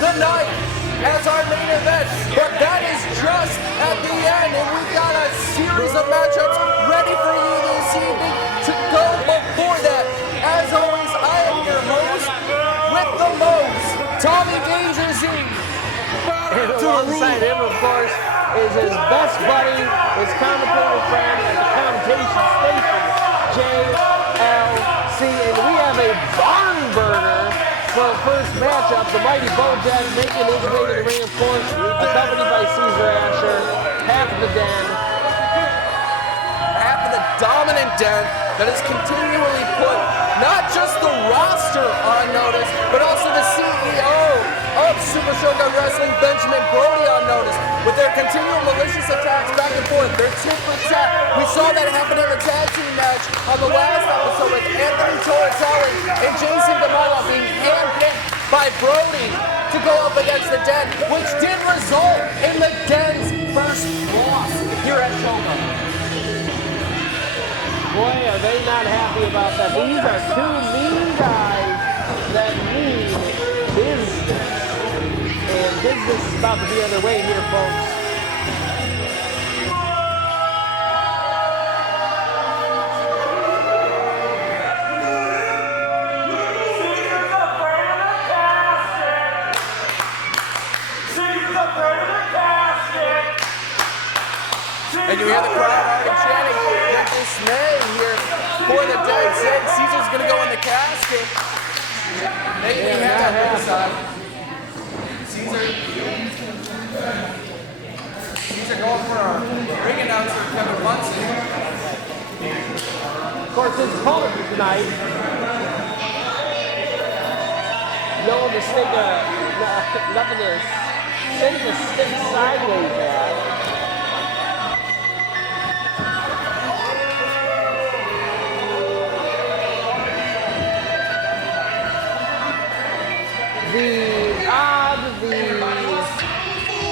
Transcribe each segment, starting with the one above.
the night as our main event. But that is just at the end, and we've got a series of matchups ready for you this evening to go before that. As always, I am your host with the most, Tommy Danger Z. And alongside him, of course, is his best buddy, his commentary friend at the commentation station, JLC. And we have a barn burner for our first matchup. The mighty Bojack making his way to the ring, of course, accompanied by Caesar Asher, half of the den. Half of the dominant den that has continually put not just the roster on notice, but also the CEO of Super Shogun Wrestling, Benjamin Brody, on notice. With their continual malicious attacks back and forth, their tit for tat. We saw that happen in the tag team match on the last episode with Anthony Torricelli and Jason DeMola being handpicked by Brody to go up against the Den, which did result in the Den's first loss here at Shogun. Boy, are they not happy about that. These are two mean guys that need business. And business is about to be underway here, folks. And you hear the crowd already chanting their dismay here for the Dead. Saying Caesar's going to go in the casket. Maybe we have that this side. Caesar going for our ring announcer, Kevin Munson. Of course, his opponent tonight, no mistake, nothing to send the stick sideways at.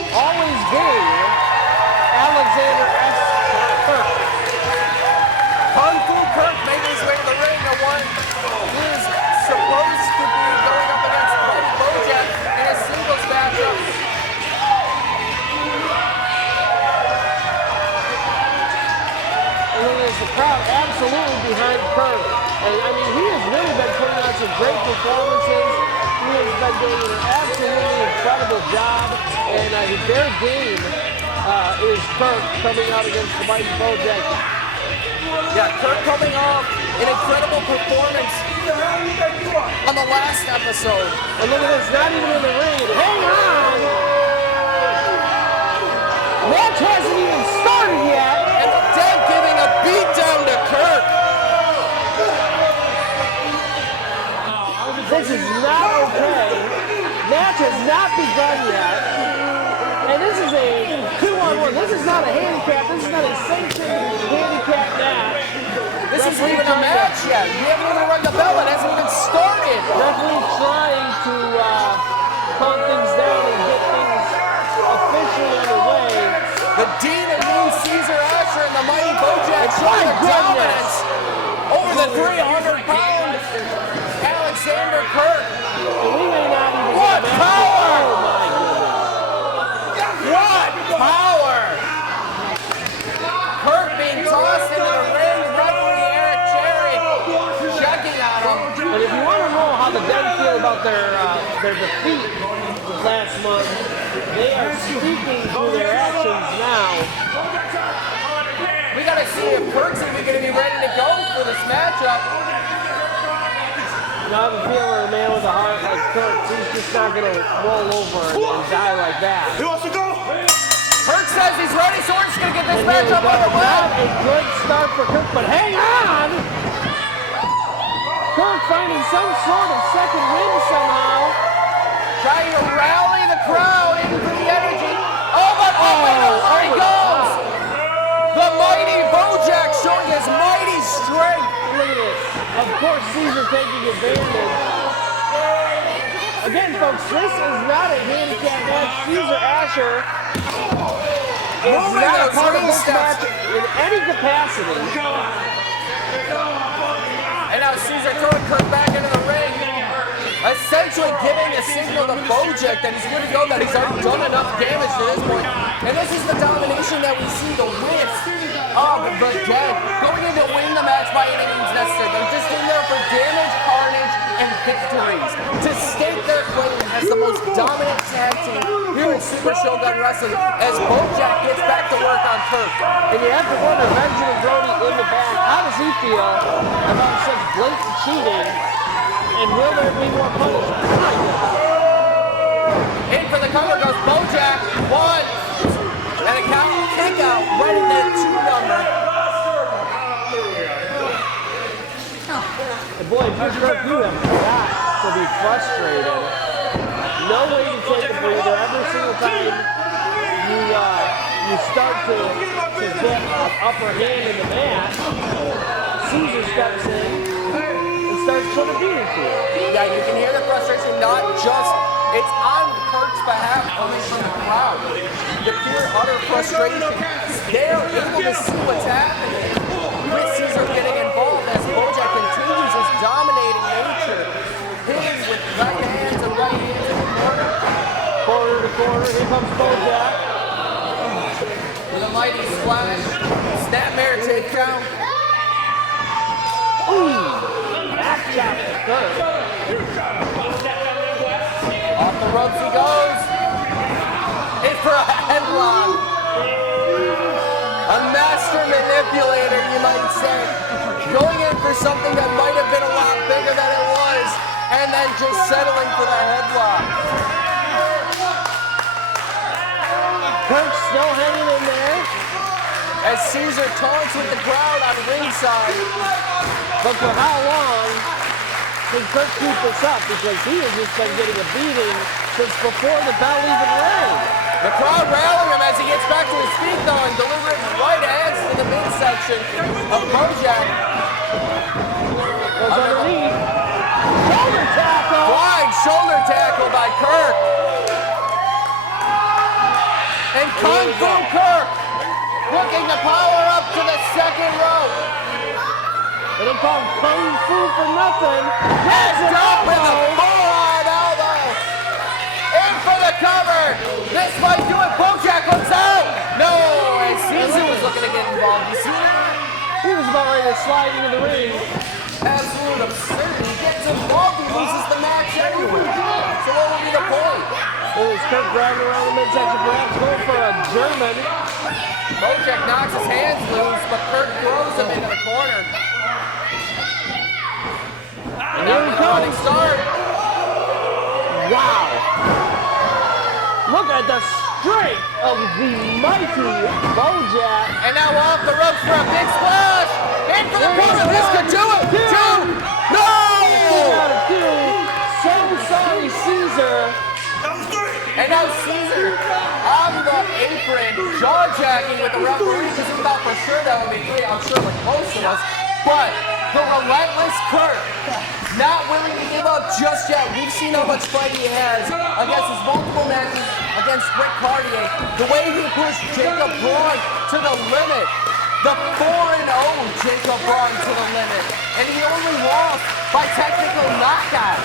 Always gay Alexander S. Kirk. Kung Fu Kirk made his way to the ring, the one who is supposed to be going up against Mighty Bojack in a singles matchup. And there's the crowd absolutely behind Kirk. And I mean, he has really been putting on some great performances. He has been doing an absolutely incredible job, and their game is Kirk coming out against the mighty Bojack. Yeah, Kirk coming off an incredible performance on the last episode. And look at this, not even in the ring. Hang on! Match hasn't even started yet. And the Dead giving a beatdown to Kirk. This is not okay. Match has not begun yet. And this is a 2-on-1. This is not a handicap. This is not a sanctioned handicap match. This isn't even a match yet. We haven't even rung the bell. It hasn't even started. Referee trying to calm things down and get things officially underway. The Dean of Mean Caesar Asher and the mighty Bojack showing the dominance over the 300-pound Alexander Kirk. We may not even what power! Oh my goodness. What power! Kirk being tossed into the ring. Referee Eric Cherry checking on him. And if you want to know how the Dead feel about their defeat last month, they are speaking through their actions now. We gotta see if Kirk's even gonna be ready to go for this matchup. I have a feeling a man with a heart like Kirk, he's just not going to roll over and die like that. He wants to go? Kirk says he's ready, so we're just going to get this matchup underway. Not a good start for Kirk, but hang on! Kirk finding some sort of second wind somehow. Trying to rally the crowd into the energy. Oh, but there he goes! The mighty Bojack showing his mighty strength. Look at this. Of course, Caesar taking advantage. Again, folks, this is not a handicap match. Caesar Asher is not a part of this match in any capacity. And now Caesar throwing Kirk back into the ring. A essentially giving a signal to Bojack that he's good to go, that he's already done enough damage to this point. And this is the domination that we see, the width of the Dead, going in to win the match by any means necessary. They're just in there for damage, carnage, and victories to stake their claim as the most dominant tag team here in Super Shogun Wrestling as Bojack gets back to work on Kirk. And you have to wonder, Benjamin Brody in the back, how does he feel about such blatant cheating? And will there be more punishment? In for the cover goes Bojack. 1. And a count kick out right in that 2 number. And boy, if you're Kirk, you have got to be frustrated. No way to take a breather every single time you start to get an upper hand in the match. Caesar steps in and starts putting a beating to it. Yeah, you can hear the frustration, not just, it's on Kirk's behalf, only from the crowd. The pure, utter frustration. They're able to see what's happening with Caesar getting involved as Bojack continues his dominating nature. Hitting with right hands and right hands in the corner. Corner to corner, here comes Bojack. With a mighty splash. Snapmare takedown. Ooh! Back chop to Kirk. Off the ropes he goes. In for a headlock. A master manipulator, you might say. Going in for something that might have been a lot bigger than it was, and then just settling for the headlock. Kirk's still hanging in there. As Caesar taunts with the crowd on ringside. But for how long can Kirk keep this up? Because he has just been getting a beating since before the bell even rang. The crowd railing him as he gets back to his feet though and delivering right hands to the midsection of Bojack. Goes underneath. Shoulder tackle. Flying shoulder tackle by Kirk. And Kung Fu Kirk looking to power up to the second rope. They don't call him Kung Fu for nothing. That's up with a forearm elbow. In for the cover. This might do it. Bojack looks out. No, as Caesar was looking to get involved. You see that? He was about ready to slide into the ring. Absolute absurdity. He gets involved. He loses the match anyway. So what would be the point? There's Kirk grabbing around the midsection, perhaps going for a German. Bojack knocks his hands loose, but Kirk throws him into the corner. And here he comes. Start. Wow. Look at the strength of the mighty Bojack. And now off the ropes for a big splash. In for the corner. This could do it. Two. No! So sorry, Caesar. And now Caesar on the apron, jaw-jacking with the referee, because he thought for sure that would be three. I'm sure with most of us. But the relentless Kirk, not willing to give up just yet. We've seen how much fight he has against his multiple matches against Rick Cartier. The way he pushed Jacob Braun to the limit. The 4-0 Jacob Braun to the limit. And he only lost by technical knockout.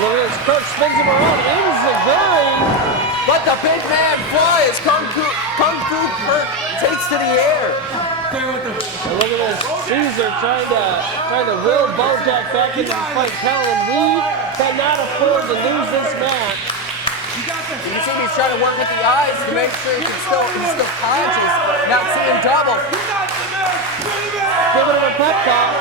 Look at this, Kirk spins him around, enziguri. But the big man flies. Kung Fu Kirk takes to the air. And look at this, Caesar trying to will Bojack back into the fight, telling him we cannot afford to lose this match. You can see he's trying to work with the eyes to make sure he's still conscious, not seeing double. Giving him a pep talk.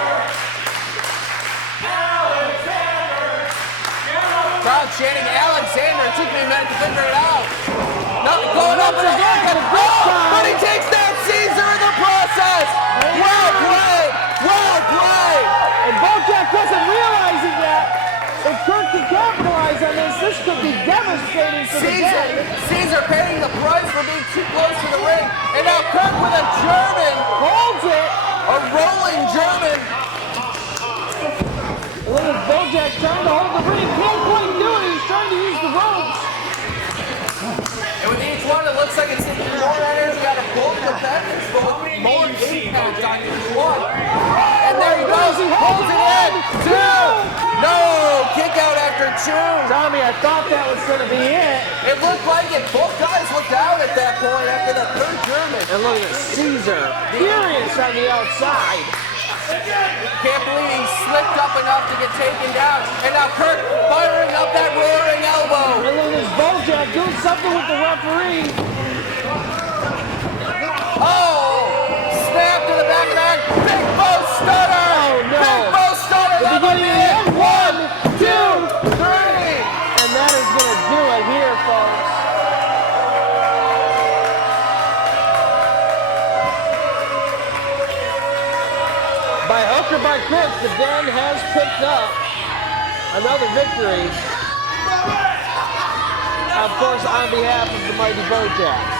Crowd chanting Alexander. It took me a minute to figure it out. Nothing going up to the back. But he takes down Caesar in the process. Well played. Well played. And Bojack doesn't realize it yet. If Kirk can capitalize on this could be devastating for the Dead. Caesar paying the price for being too close to the ring. And now Kirk with a German. Holds it. A rolling German. Look at Bojack trying to hold the ring. Can't quite do it. He's trying to use the ropes. And with each one, it looks like it's taking more energy out of both competitors, but with more impact on each one. And there he goes. He holds it in. Two. No. Kick out after tune. Tommy, I thought that was going to be it. It looked like it. Both guys looked out at that point after the third German. And look at this, Caesar, furious on the outside. Can't believe he slipped up enough to get taken down. And now Kirk firing up that roaring elbow. And look at this Bojack doing something with the referee. Oh, snap to the back of the head. Big Bo Stunner. Oh, no. Big Bo Stunner. That would be it. 1, 2, 3. And that is going to do it here, folks. By hook or by crook, the Den has picked up another victory. Of course, on behalf of the mighty Bojack.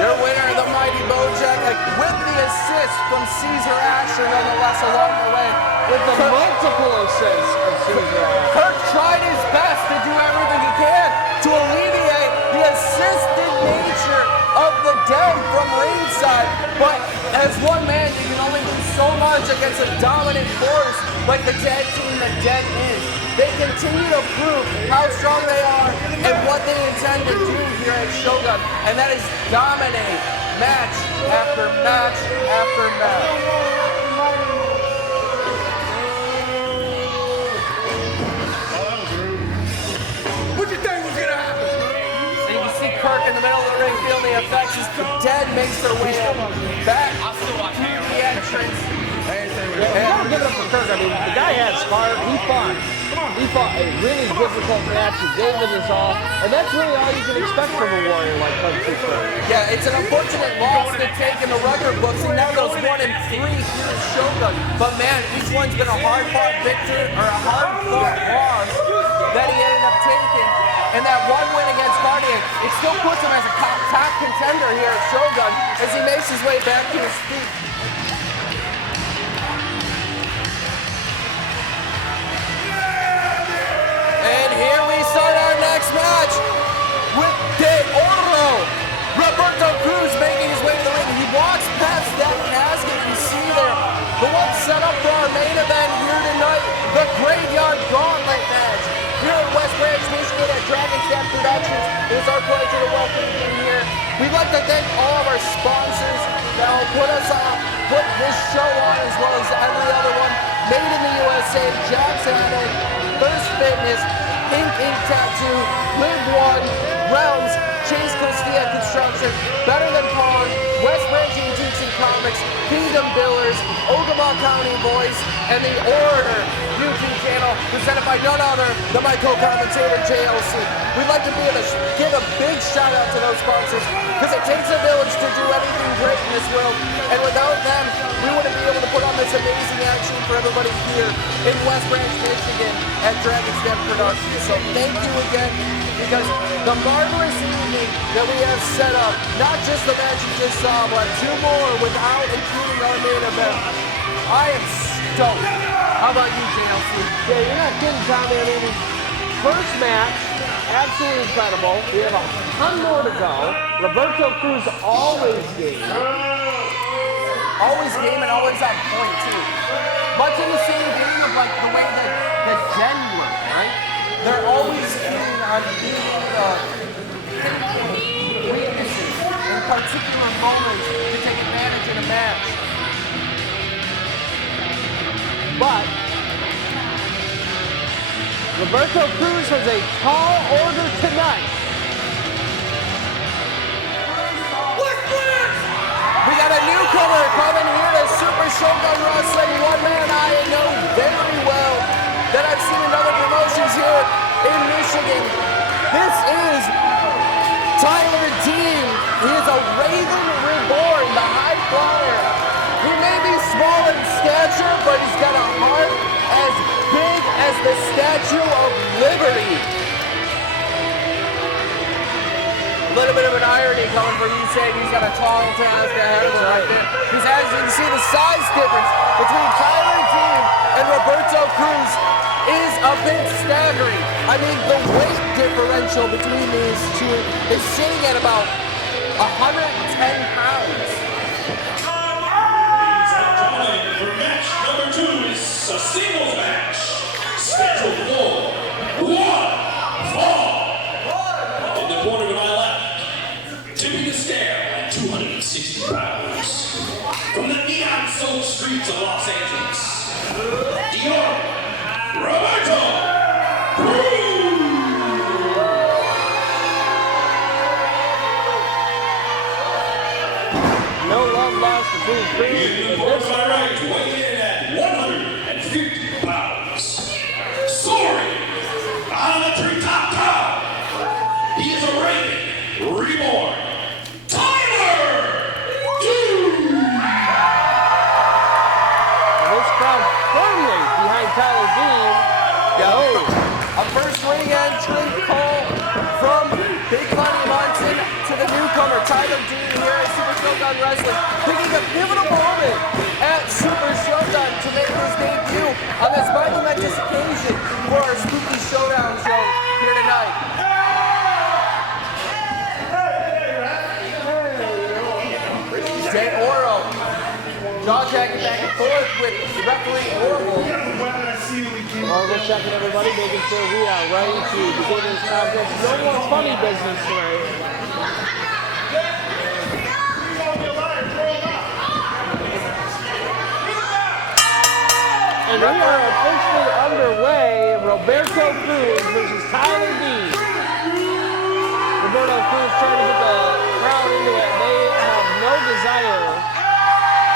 Your winner, the mighty Bojack, with the assist from Caesar Asher, nonetheless, along the way. With the multiple assists of Caesar Asher. Kirk tried his best to do everything he can to alleviate the assisted nature of the Den from ringside. But as one man, you can only do so much against a dominant force like the tag team the Den is. They continue to prove how strong they are and what they intend to do here at Shogun, and that is dominate match after match after match. What'd you think was gonna happen? And you can see Kirk in the middle of the ring feeling the effects as the Den makes their way back to the entrance. Yeah, you gotta give it up for Kirk. I mean, the guy has heart. He fought a really difficult match. He gave it his all, and that's really all you can expect from a warrior like Country Kirk. Yeah, it's an unfortunate loss to take in the record books. He now goes 1-3 here at Shogun. But man, each one's been a hard-fought victory or a hard-fought loss that he ended up taking. And that one win against Cardiac, it still puts him as a top contender here at Shogun as he makes his way back to his feet. And here we start our next match with De Oro. Roberto Cruz making his way to the ring. He walks past that casket you see there. The one set up for our main event here tonight, the Graveyard Gauntlet match. Here at West Branch, Michigan at Dragon's Den Productions. It is our pleasure to welcome you here. We'd like to thank all of our sponsors that will put this show on as well as every other one. Made in the USA, Jack's Attic, First Fitness, Pink Ink Tattoo, Live One, Realms, Chase Costilla Construction, Better Than Pond, West Branch Antiques and Comics, Kingdom Billers, Ogama County Voice, and the Order YouTube channel presented by none other than my co-commentator JLC. We'd like to give a big shout out to those sponsors because it takes a village to do anything great in this world, and without them, we wouldn't be able to put on this amazing action for everybody here in West Branch, Michigan at Dragon's Den Productions. So thank you again, because the marvelous evening that we have set up, not just the match you just saw, but 2 more without including our main event. I am stoked. How about you, JLC? Yeah, you're not kidding, Tommy. I mean, first match, absolutely incredible. We have a ton more to go. Roberto Cruz always game. Always game and always on point, too. Much in the same game of like the way that the Den work, right? They're always keen on being weaknesses in particular moments to take advantage in a match. But Roberto Cruz has a tall order tonight. We got a newcomer coming here to Super Shogun Wrestling, one man I know very well that I've seen in other promotions here in Michigan. This is Tyler Dean. He is a Raven Reborn, the high flyer. He may be small in stature, but he's got a heart as big as the Statue of Liberty. A little bit of an irony coming from you saying he's got a tall task ahead of him right there. Because as you can see, the size difference between Tyler Dean and Roberto Cruz is a bit staggering. I mean, the weight differential between these two is sitting at about 110 pounds. For match number 2 is a singles match scheduled No love lost between Cruz and this one. Weighing in at 150 pounds. Soaring on the treetop tower. He is a reigning, reborn Tyler Dean. This crowd firmly behind Tyler Dean. A first ring entry call from Big Money Munson to the newcomer Tyler Dean here at Super Shogun Wrestling, taking a pivotal moment at Super Shogun to make his debut on this momentous occasion for our Spooky Showdown show here tonight. Jay Oro jaw-jacking back and forth with referee Orville. Orville checking everybody, making sure we are ready to begin this contest. No more funny business tonight. And we are officially underway. Roberto Cruz versus Tyler Dean. Roberto Cruz trying to get the crowd into it. They have no desire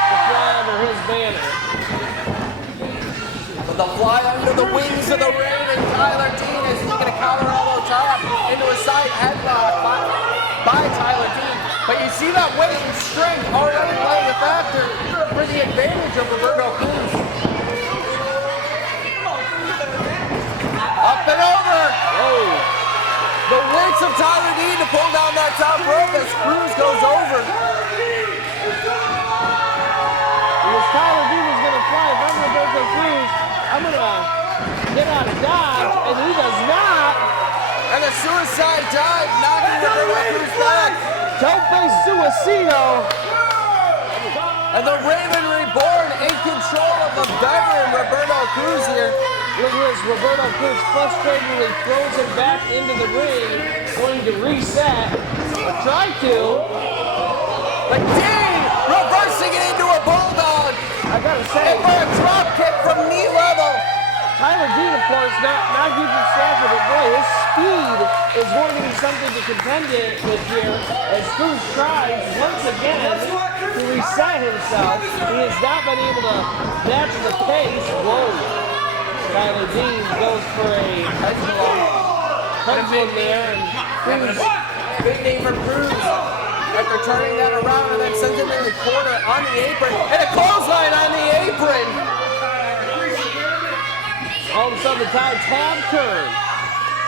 to fly under his banner. The fly under the wings of the rain, and Tyler Dean is looking to counter elbow top into a side headlock by Tyler Dean. But you see that weight and strength already playing a factor for the advantage of Roberto Cruz. Up and over. Whoa. The wits of Tyler Dean to pull down that top rope as Cruz goes over. Because Tyler Dean is going to fly. If I'm Roberto Cruz, I'm going to get out of dodge, and he does not. And a suicide dive knocking Roberto Cruz back. Tope Suicino. And the Raven Reborn in control of the veteran Roberto Cruz here. Look at this, Roberto Cruz frustratedly throws him back into the ring, going to reset, or try to. But Dean reversing it into a bulldog. I gotta say, And for a drop kick from knee level. Tyler Dean, of course, not huge in stature, but boy, his speed is going to be something to contend with here as Cruz tries once again to reset himself. He has not been able to match the pace. Whoa. Tyler Dean goes for a pendulum there, and Cruz. Big name for Cruz. After turning that around and then sends him in the corner on the apron. And a clothesline on the apron. All of a sudden the tides have turned.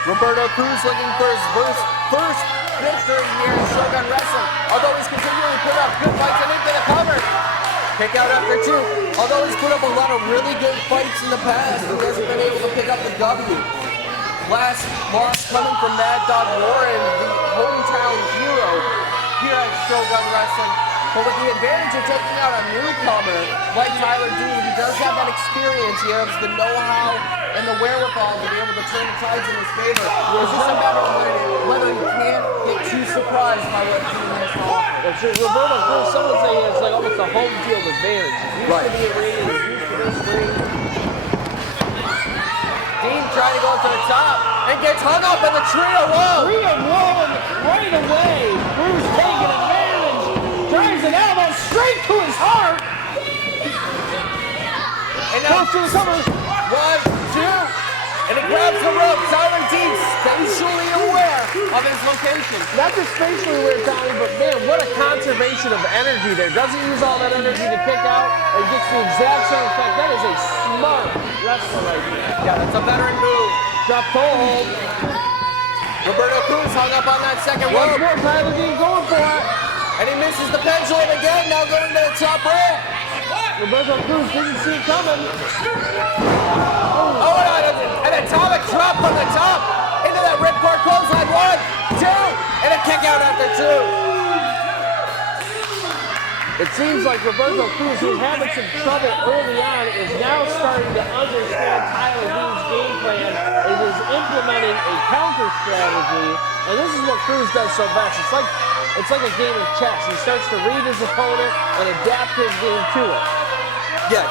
Roberto Cruz looking for his first victory here in Shogun Wrestling. Although he's continually put up good fights and into the cover. Kick out after two. Although he's put up a lot of really good fights in the past, he hasn't been able to pick up the W. Last loss coming from Mad Dog Warren, the hometown hero here at Shogun Wrestling. But with the advantage of taking out a newcomer like Tyler Dean, he does have that experience. He has the know-how and the wherewithal to be able to turn the tides in his favor. It's just a matter of whether he can't get too surprised by what Dean has to offer. That's true. Roberto Cruz, some would say it's like almost a home field advantage. He's used to the arena, he's used to this ring. Dean trying to go to the top and gets hung up in the tree of woe. Tree of woe right away. Cruz taking advantage. Drives an elbow straight to his heart. And now goes to the cover. 1, 2, and he grabs the rope. Tyler Dean spatially aware of his location. Not just spatially aware, Tommy, but man, what a conservation of energy there. Doesn't use all that energy to kick out and gets the exact same effect. That is a smart wrestler right there. Yeah, that's a veteran move. Drop toe hold. Roberto Cruz hung up on that second Once rope. more, Tyler Dean going for it. And he misses the pendulum again, now going to the top rope. Roberto Cruz didn't see it coming. Oh, and an atomic drop from the top into that ripcord clothesline. 1, 2, and a kick out after 2. It seems like Roberto Cruz, who's having some trouble early on, is now starting to understand Tyler Dean's game plan and is implementing a counter strategy. And this is what Cruz does so best. It's like a game of chess. He starts to read his opponent and adapt his game to it. Yeah,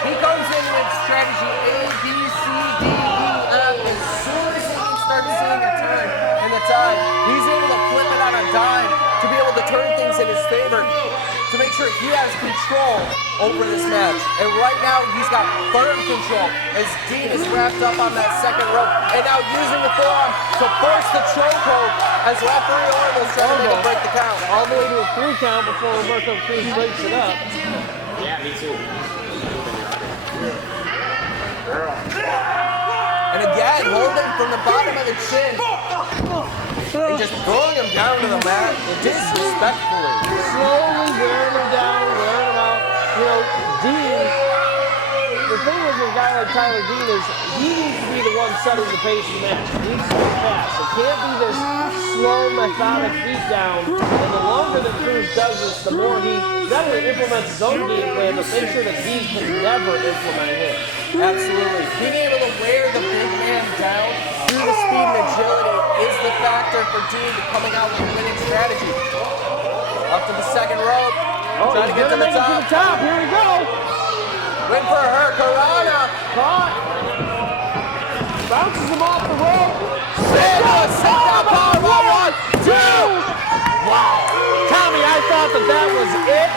he goes in with strategy A, B, C, D, E, F. As soon he has control over this match. And right now, he's got firm control as Dean is wrapped up on that second rope. And now using the forearm to force the chokehold as referee Orville's trying to make him break the count. All the way to a 3 count before Roberto Cruz breaks it up. Yeah, me too. And again, holding from the bottom of the chin. And just throwing him down to the mat disrespectfully. Slowly wearing him down, wearing him out. You know, Dean, the thing with a guy like Tyler Dean is he needs to be the one setting the pace of the match. He needs to be fast. It can't be this slow, methodic beatdown. And the longer that Cruz does this, the more he not only implements his own game plan, but make sure that Dean can never implement his. Absolutely. Being able to wear the big man down through the speed and agility is the factor for Dean coming out with a winning strategy. Up to the second rope. Oh, trying to get to the top. Here we go. Wait for her, Karana. Caught. Bounces him off the rope. Sit down, power. 1, 2. Wow. Tommy, I thought that was it.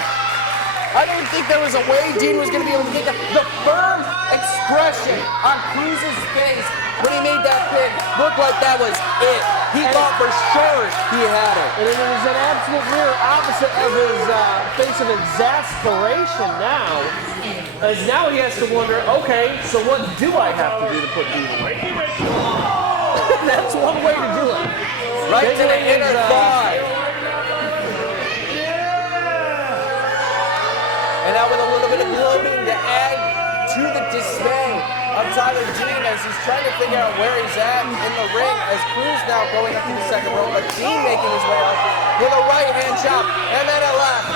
I didn't think there was a way Dean was going to be able to get the firm expression on Cruz's face when he made that pin looked like that was it. He thought for sure he had it. And it is an absolute mirror opposite of his face of exasperation now. As now he has to wonder, okay, so what do I have to do to put Dean away? That's one way to do it. Right to the inner thigh. And now with a little bit of gloating to add to the dismay of Tyler Dean as he's trying to figure out where he's at in the ring as Cruz now going up to the second rope, but Dean making his way up with a right hand chop and then a left.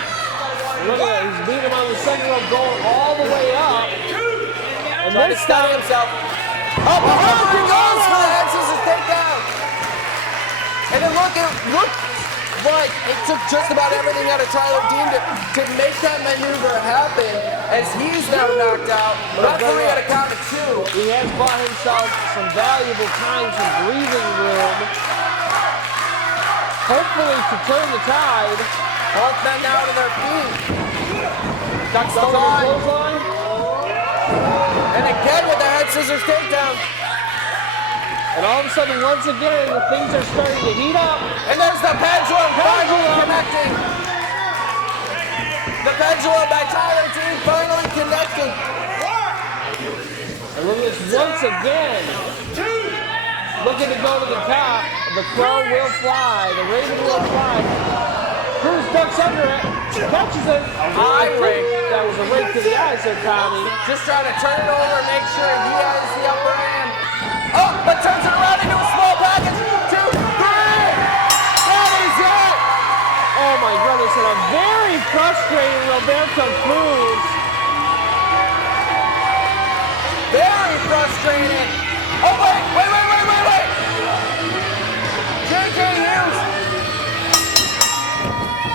Look at that, he's beating him on the second rope, going all the way up. And Trying to steady himself. Oh, behind he goes for the head scissors takedown. And then look like it took just about everything out of Tyler Dean to make that maneuver happen as he's now knocked out. Referee at a count of 2. He has bought himself some valuable time, some breathing room. Hopefully to turn the tide. Both men now to their feet. Ducks the Clothesline. And again with the head scissors takedown. And all of a sudden, once again, things are starting to heat up. And there's the pendulum finally connecting. The pendulum by Tyler Dean finally connecting. And look at this once again. Looking to go to the top. The crow will fly. The raven will fly. Cruz ducks under it. Catches it. Eye rake. That was a rake to the eyes there, Tommy. Just trying to turn it over and make sure he has the upper hand. Oh, but turns it around into a small package. 2, 3. That is it. Oh my goodness, and a very frustrating Roberto Cruz. Very frustrating. Oh, wait.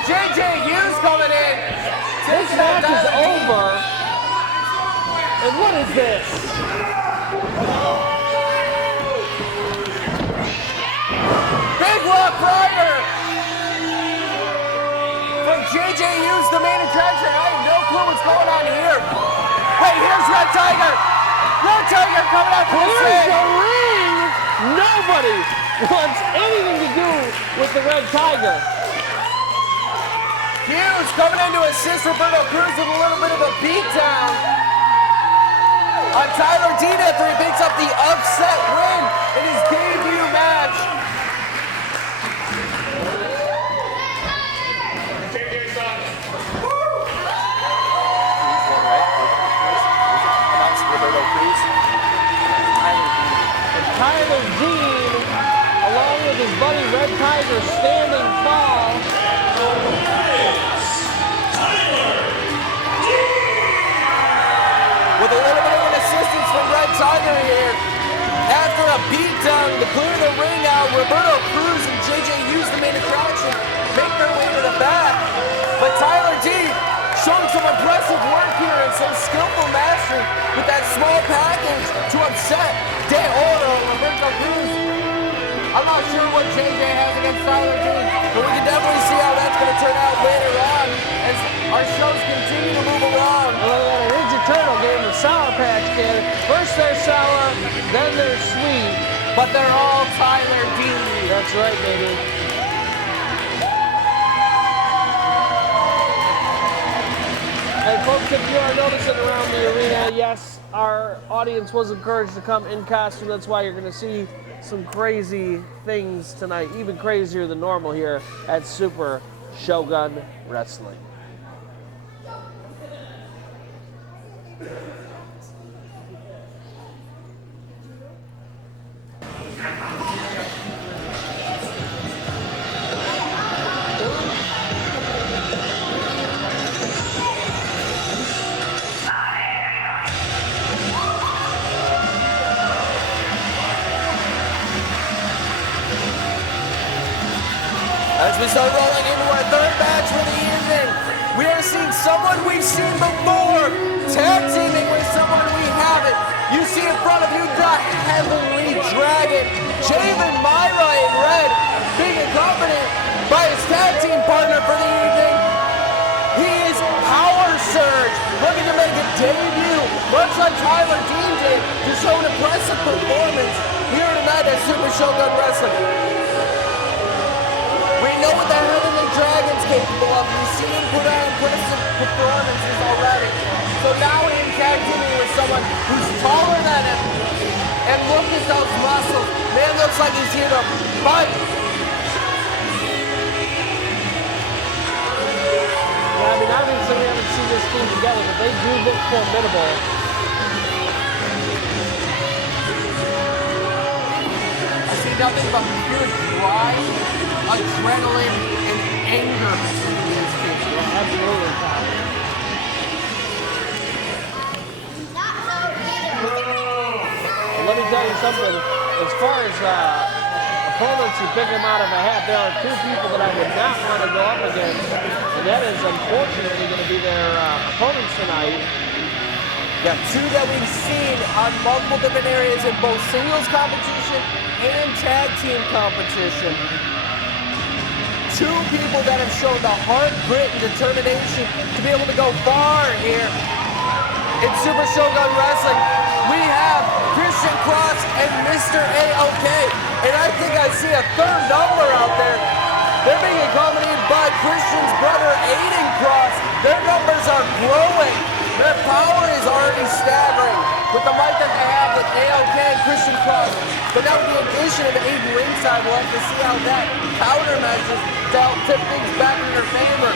JJ Hughes coming in. This match is over. And what is this? Big Rock Rider from JJ Hughes, the main attraction. I have no clue what's going on here. Hey, here's Red Tiger. Red Tiger coming out from the Where's ring. the ring? Nobody wants anything to do with the Red Tiger. Hughes coming in to assist Roberto Cruz with a little bit of a beatdown on Tyler Dean after he picks up the upset win in his debut match. Tyler Dean, along with his buddy Red Tiger, standing tall. With a little bit of an assistance from Red Tiger here. After a beatdown to clear the ring out, Roberto Cruz and JJ Hughes, the main attraction, make their way to the back. But Tyler Dean showing some impressive work here and some skillful mastery with that small package to upset De Oro and Roberto Cruz. I'm not sure what JJ has against Tyler Dean, but we can definitely see how that's going to turn out later on as Our shows continue to move along. Look at a Ninja Turtle game of Sour Patch Kid. First they're sour, then they're sweet. But they're all Tyler D. That's right, baby. And folks, if you are noticing around the arena, yes, our audience was encouraged to come in costume. That's why you're going to see some crazy things tonight, even crazier than normal here at Super Shogun Wrestling. As we start rolling into our third match for the evening, we are seeing someone we've seen before, tag teaming with someone we haven't. You see in front of you the Heavenly Dragon, Javen Myra in red, being accompanied by his tag team partner for the evening. He is Power Surge, looking to make a debut, much like Tyler Dean did, to show an impressive performance here tonight at Super Shogun Wrestling. We know what the Heavenly Dragon's capable of. We've seen him put on impressive performances already. So now we're tag teaming with someone who's taller than him. And look at those muscles. Man looks like he's here to fight. Yeah, I mean, obviously we haven't seen this team together, but they do look formidable. I see nothing but pure drive, adrenaline, and anger between these two. Yeah, absolutely. Let me tell you something. As far as opponents who pick him out of a hat, there are two people that I would not want to go up against, and that is unfortunately going to be their opponents tonight. Yeah, two that we've seen on multiple different areas in both singles competition and tag team competition. Two people that have shown the heart, grit, and determination to be able to go far here in Super Shogun Wrestling. We have Christian Cross and Mr. A-OK. And I think I see a third number out there. They're being accompanied by Christian's brother, Aiden Cross. Their numbers are growing. Their power is already staggering with the might that they have with A-OK and Christian Cross. But now with the addition of Aiden ringside, we'll have to see how that countermeasures to help tip things back in their favor.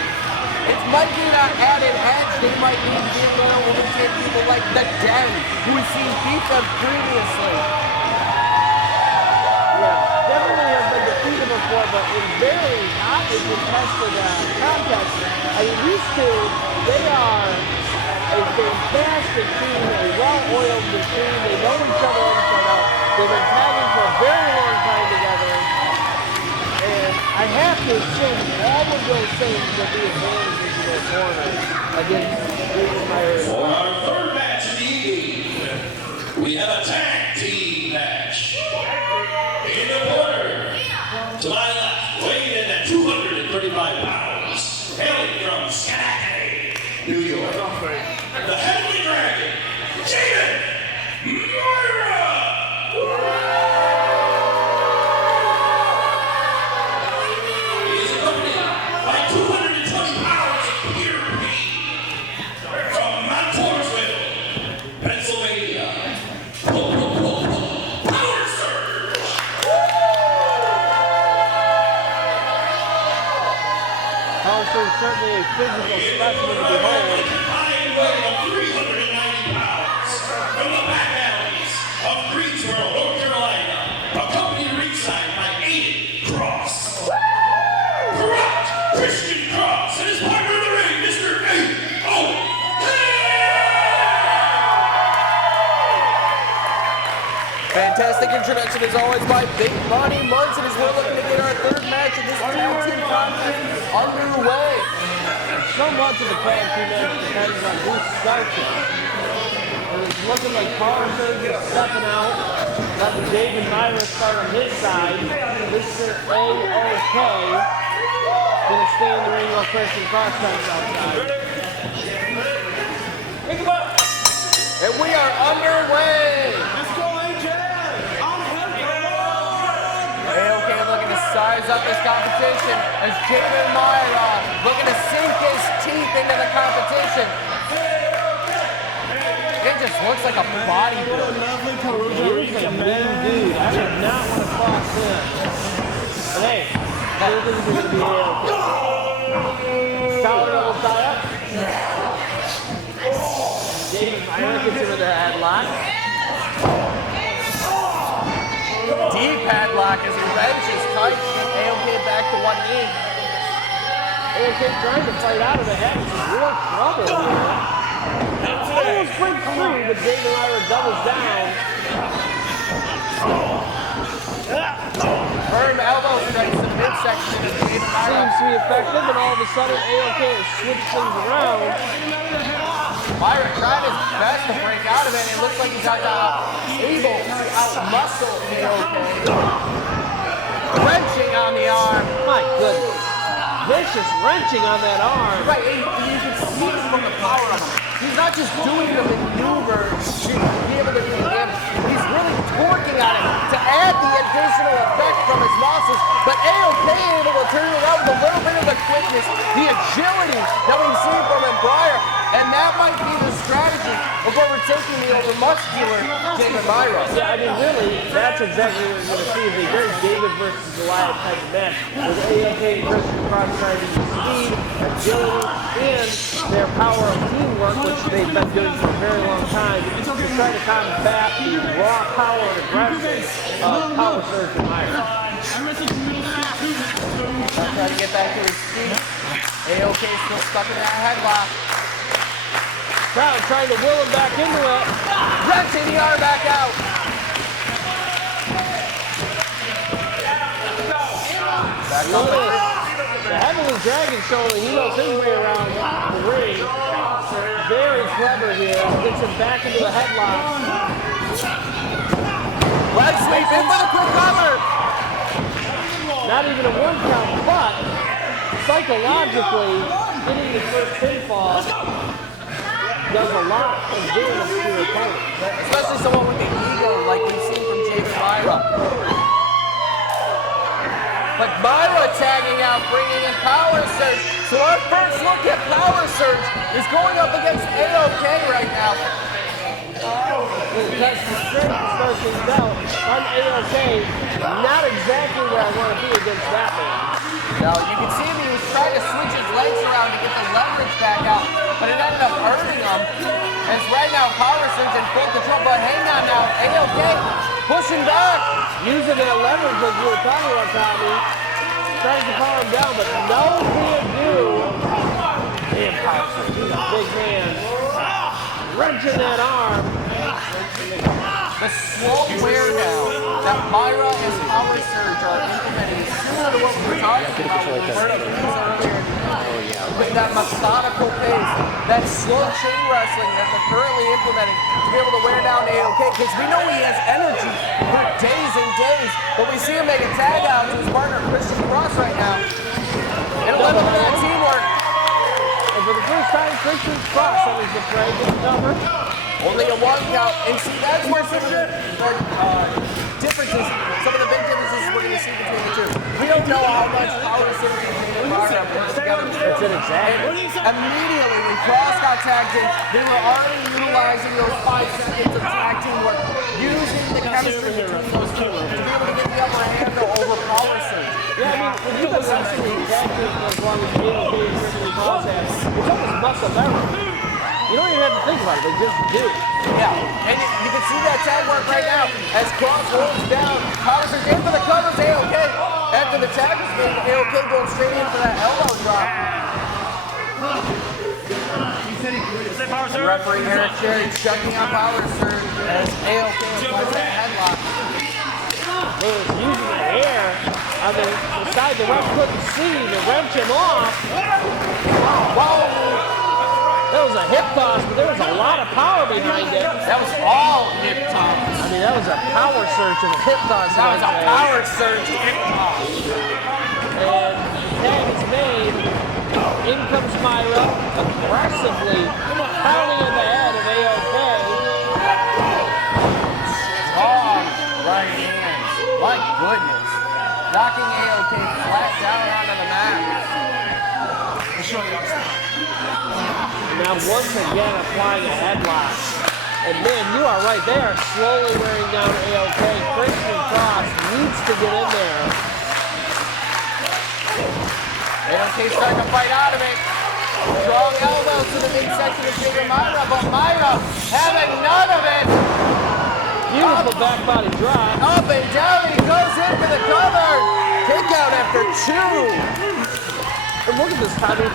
It might be not added edge. They might need to be able to imitate people like the Den, who we've seen beat them previously. Yeah, definitely have been defeated before, but in very hotly contested contests. I mean, these two, they are a fantastic team, a well-oiled machine. They know each other inside out. They've been tagging for a very long time together. And I have to assume all of those things will be advantages in their corner against Gauntlet. For our third match of the evening, we have a tag team match. In the corner, to my left, weighing in at 235 pounds, hailing from Schenectady, New York, the Heavenly Dragon, Javen Myra! He is accompanied by 220 pounds of pure beef from Montoursville, Pennsylvania. Power Surge! Power Surge certainly a physical specimen to behold. High weight of 390 pounds from the back alleys of Greensboro, North Carolina, accompanied ringside by Aiden Cross. Corrupt Christian Cross and his partner in the ring, Mr. A-OK! Fantastic introduction as always by Big Money Munson as we're looking to get our third match of this tag team contest underway. So much of the tag team match depends on who starts it. And it's looking like Power Surge is stepping out. Let the David Myra start on his side. Mr. A-OK gonna stay in the ring while Christian Cross comes outside. And we are underway. Let's go, AJ! AOK looking to size up this competition as Jamin Myra looking to sink his teeth into the competition. It just looks like a bodybuilder. Lovely Perugia. He's a mean dude. I did not want to cross him. But hey, I don't think he's going to be AOK. Solid double tie up. Jamin Myra gets into the headlock. Deep headlock as he wrenches tight. AOK back to one knee. AOK trying to fight out of the head. It's real trouble here. Almost breaks through, but Jamin Myra doubles down. Firm elbow strikes the midsection of Jamin Myra. Seems to be effective, and all of a sudden AOK has switched things around. Myra tried his best to break out of it. It looks like he's able to out-muscle AOK. Wrenching on the arm. My goodness. Vicious wrenching on that arm. Right, and you can see from the power of him. He's not just doing the maneuver to be able to do damage. He's really torquing on it to add the additional effect from his muscles. But AOK able to turn it around with a little bit of the quickness, the agility that we've seen from him prior. And that might be the strategy of overtaking the over-muscular Jamin Myra. Yeah, I mean, really, that's exactly what we're going to see. Is a very David versus Goliath type of match with AOK and Christian Cross trying to use speed, agility, and their power of teamwork, which they've been doing for a very long time, to try to combat the raw power and aggression of Power Surgeon Myra. Trying to get back to his feet. AOK still stuck in that headlock. Crowd trying to will him back into it. Wrenching the arm back out. Back up the ring. The Heavenly Dragon showing he knows his way around the ring. Very clever here. Gets him back into the headlock. Leg sweep in for the quick cover. Not even a 1 count, but psychologically getting the first pinfall does a lot of damage to your opponent. Especially someone with the ego like we've seen from Jamin Myra. But Myra tagging out, bringing in Power Surge. So our first look at Power Surge is going up against AOK right now. That's the strength to start things out. I'm AOK, not exactly where I want to be against that man. Now you can see he was trying to switch his legs around to get the leverage back out, but it ended up hurting him. As right now Power Surge in full control, but hang on now, AOK pushing back. Using that leverage as you were talking about, Tommy. Trying to calm him down, but no can't do. Damn, Power Surge, he's a big man. Wrenching that arm. The slow wear down that Myra and Power Surge are implementing is similar to what we were talking about with Roberto earlier. With that methodical pace, that slow chain wrestling that they're currently implementing to be able to wear down AOK, because we know he has energy for days and days, but we see him make a tag out to his partner Christian Cross right now. And a little bit of that teamwork. And for the first time, Christian Cross enters the fray, gets number. Only a 1 count, and see that's where some of the differences, some of the big differences we're going to see between the two. We don't know how much Power Surge and Jamin Myra put together. That's it exactly. Immediately when Cross got tagged in, they were already utilizing those 5 seconds of tag team work, using the chemistry between those two to be able to get the upper hand over Power Surge. Yeah, I mean, when you've been wrestling in tag team for as long as AOK and Christian Cross have, it's almost muscle memory. You don't even have to think about it, they just do. Yeah, and you can see that tag work right now as Cross holds down. Power Surge in for the covers, AOK. After the tag was made, AOK going straight in for that elbow drop. The referee Eric Sherry checking on Power Surge as AOK applies that headlock. Lewis using the air on the side the ref couldn't see to wrench him off. Whoa! That was a hip toss, but there was a lot of power behind it. That was all hip toss. I mean, that was a Power Surge and a hip toss. That was a Power Surge hip toss. And the tag is made. In comes Myra, aggressively pounding at the head of AOK. My goodness. Knocking AOK flat down onto the mat. Now once again applying a headlock. And man, you are right. They are slowly wearing down AOK. Christian Cross needs to get in there. AOK starting to fight out of it. Strong elbows to the midsection of Jacob Myra, but Myra having none of it. Beautiful back body drop. Up and down, he goes in for the cover. Kick out after 2. And look at this, Tommy.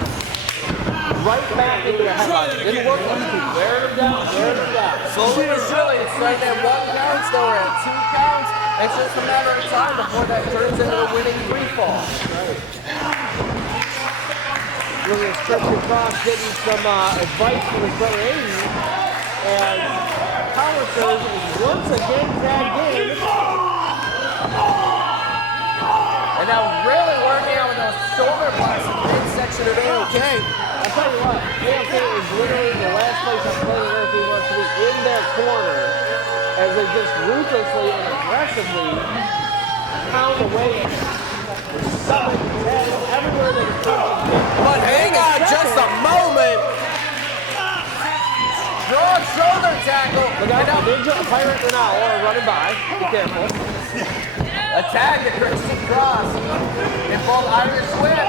Right back into the headlock. Didn't work on you. Wearing him down, wearing him down. Slowly but surely, it's starting at 1 count, though we're at 2 counts. It's just a matter of time before that turns into a winning free fall. Right. Look at Christian Cross getting some advice from his brother Aiden. And Power Surge is once again tagged in. And now really working out with those shoulder blocks in the midsection of AOK. I'll tell you what, AOK is literally the last place on planet Earth he wants to be, in their corner, as they just ruthlessly and aggressively pound away at stomach, head, everywhere they can. But hang on just a moment. Strong shoulder tackle. Look out, Ninja, a pirate and owl are running by. Be careful. Attack to Christian Cross. In full Irish whip.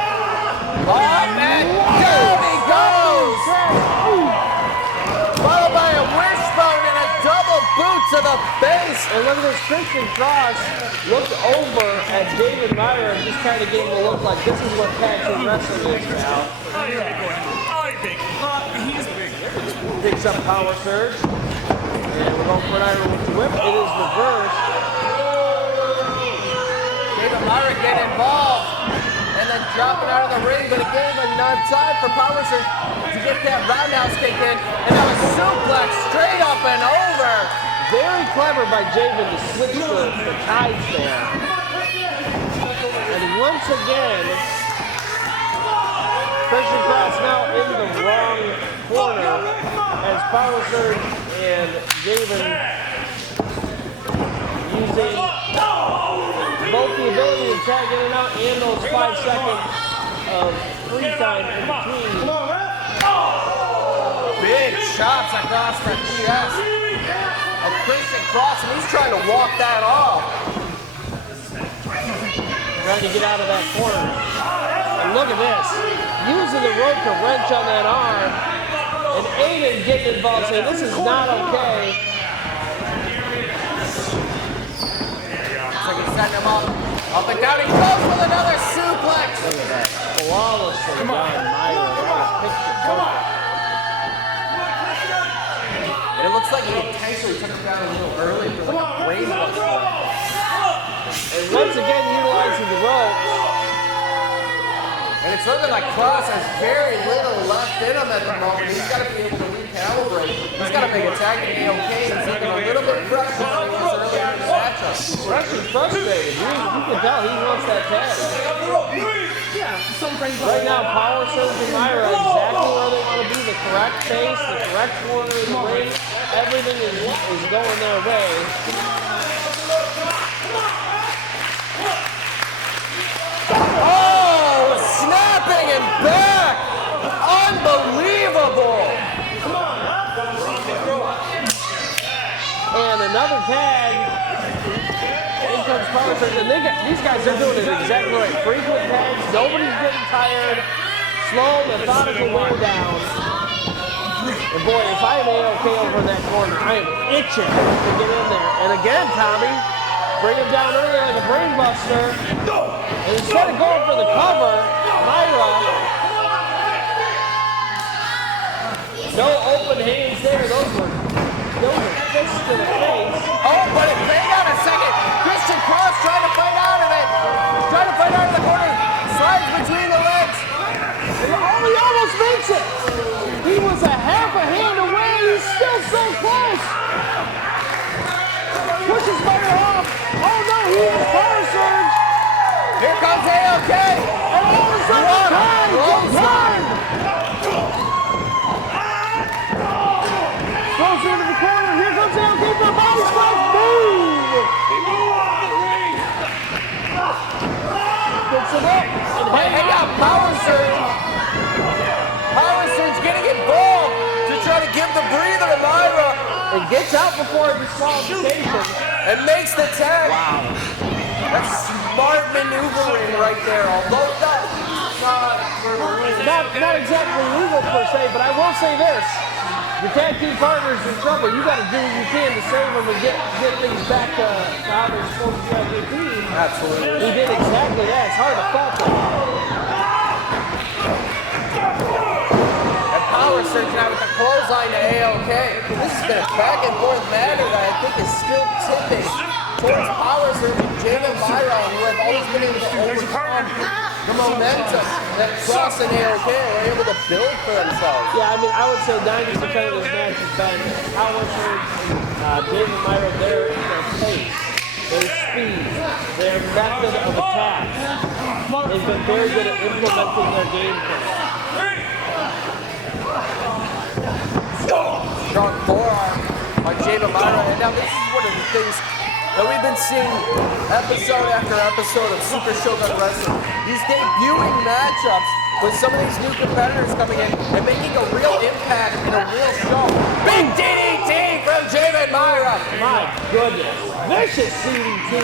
Up and down he goes. Followed by a wishbone and a double boot to the face. And look at this, Christian Cross looked over at David Meyer and just kind of gave him a look like, this is what tag team wrestling is now. Picks up Power Surge. And we're going for an Irish whip. It is reversed. David Meyer get involved. And then dropping out of the ring, but it gave enough time for Power Surge to get that roundhouse kick in. And now a suplex straight up and over. Very clever by Javen to switch the tides there. And once again, Christian Cross now in the wrong corner as Power Surge and Javen using both the ability to tag in and out and those 5 seconds of free time in between. Big shots across the chest of Christian Cross, and he's trying to walk that off. Trying to get out of that corner. And look at this. Using the rope to wrench on that arm. And Aiden getting involved saying, this is not okay. Looks like he's setting him up. Up and down he goes with another suplex. Look at that. Flawlessly done, Myra. That was picture perfect. And it looks like he intentionally took him down a little early for like a brain buster. And once again utilizing the ropes. And it's looking like Cross has very little left in him at the moment. He's got to be able to recalibrate. He's got to make a tag to be okay. He's looking a little bit fresh than he was earlier in the matchup. Fresh and frustrated. You can tell he wants that tag. Right now, Power Surge and Myra are exactly where they want to be. The correct face, the correct corner in the ring. Everything is going their way. Oh, snapping and back. Unbelievable. And another tag. In comes Power Surge. And these guys are doing it exactly right. Frequent tags. Nobody's getting tired. Slow, methodical wear down. And boy, if I am AOK over in that corner, I am itching to get in there. And again, Tommy, bring him down early like a brain buster. And instead of going for the cover, Myra, no open hands there. Those were fists to the face. Oh, but hang on a second. Christian Cross trying to fight out of it. Trying to fight out of the corner. Slides between the legs. Oh, he almost makes it. He was a half a hand away. He's still so close. Pushes Myra off. Oh no, he has Power Surge. Here comes AOK. And all of a sudden, time. Closer to the corner. Here comes AOK for a body splash. Boom. a look. And Hang on, Power Surge. Power Surge getting involved to try to give the breather to Myra. It gets out before a disqualification. And makes the tag. Wow. That's smart maneuvering right there. Although not exactly legal per se, but I will say this. Your tag team partner's in trouble. You got to do what you can to save them and get things back to how they're supposed to be on your team. Absolutely. He did exactly that. It's hard to fault him. And Power Surge now with the clothesline to AOK. This has been a back and forth matter that I think is still tipping towards Power Surge and Jalen Myra, who have always been able to overcome the momentum that Cross and AOK are able to build for themselves. Yeah, I mean, I would say 90% of this match has been Power Surge and Jalen Myra, their pace, their speed, their method of attack. They've been very good at implementing their game plan. Strong forearm on Jalen Myra, and now this is one of the things that we've been seeing episode after episode of Super Shogun Wrestling. These debuting matchups with some of these new competitors coming in and making a real impact in a real show. Big DDT from Jalen Myra. My goodness. Vicious CDT.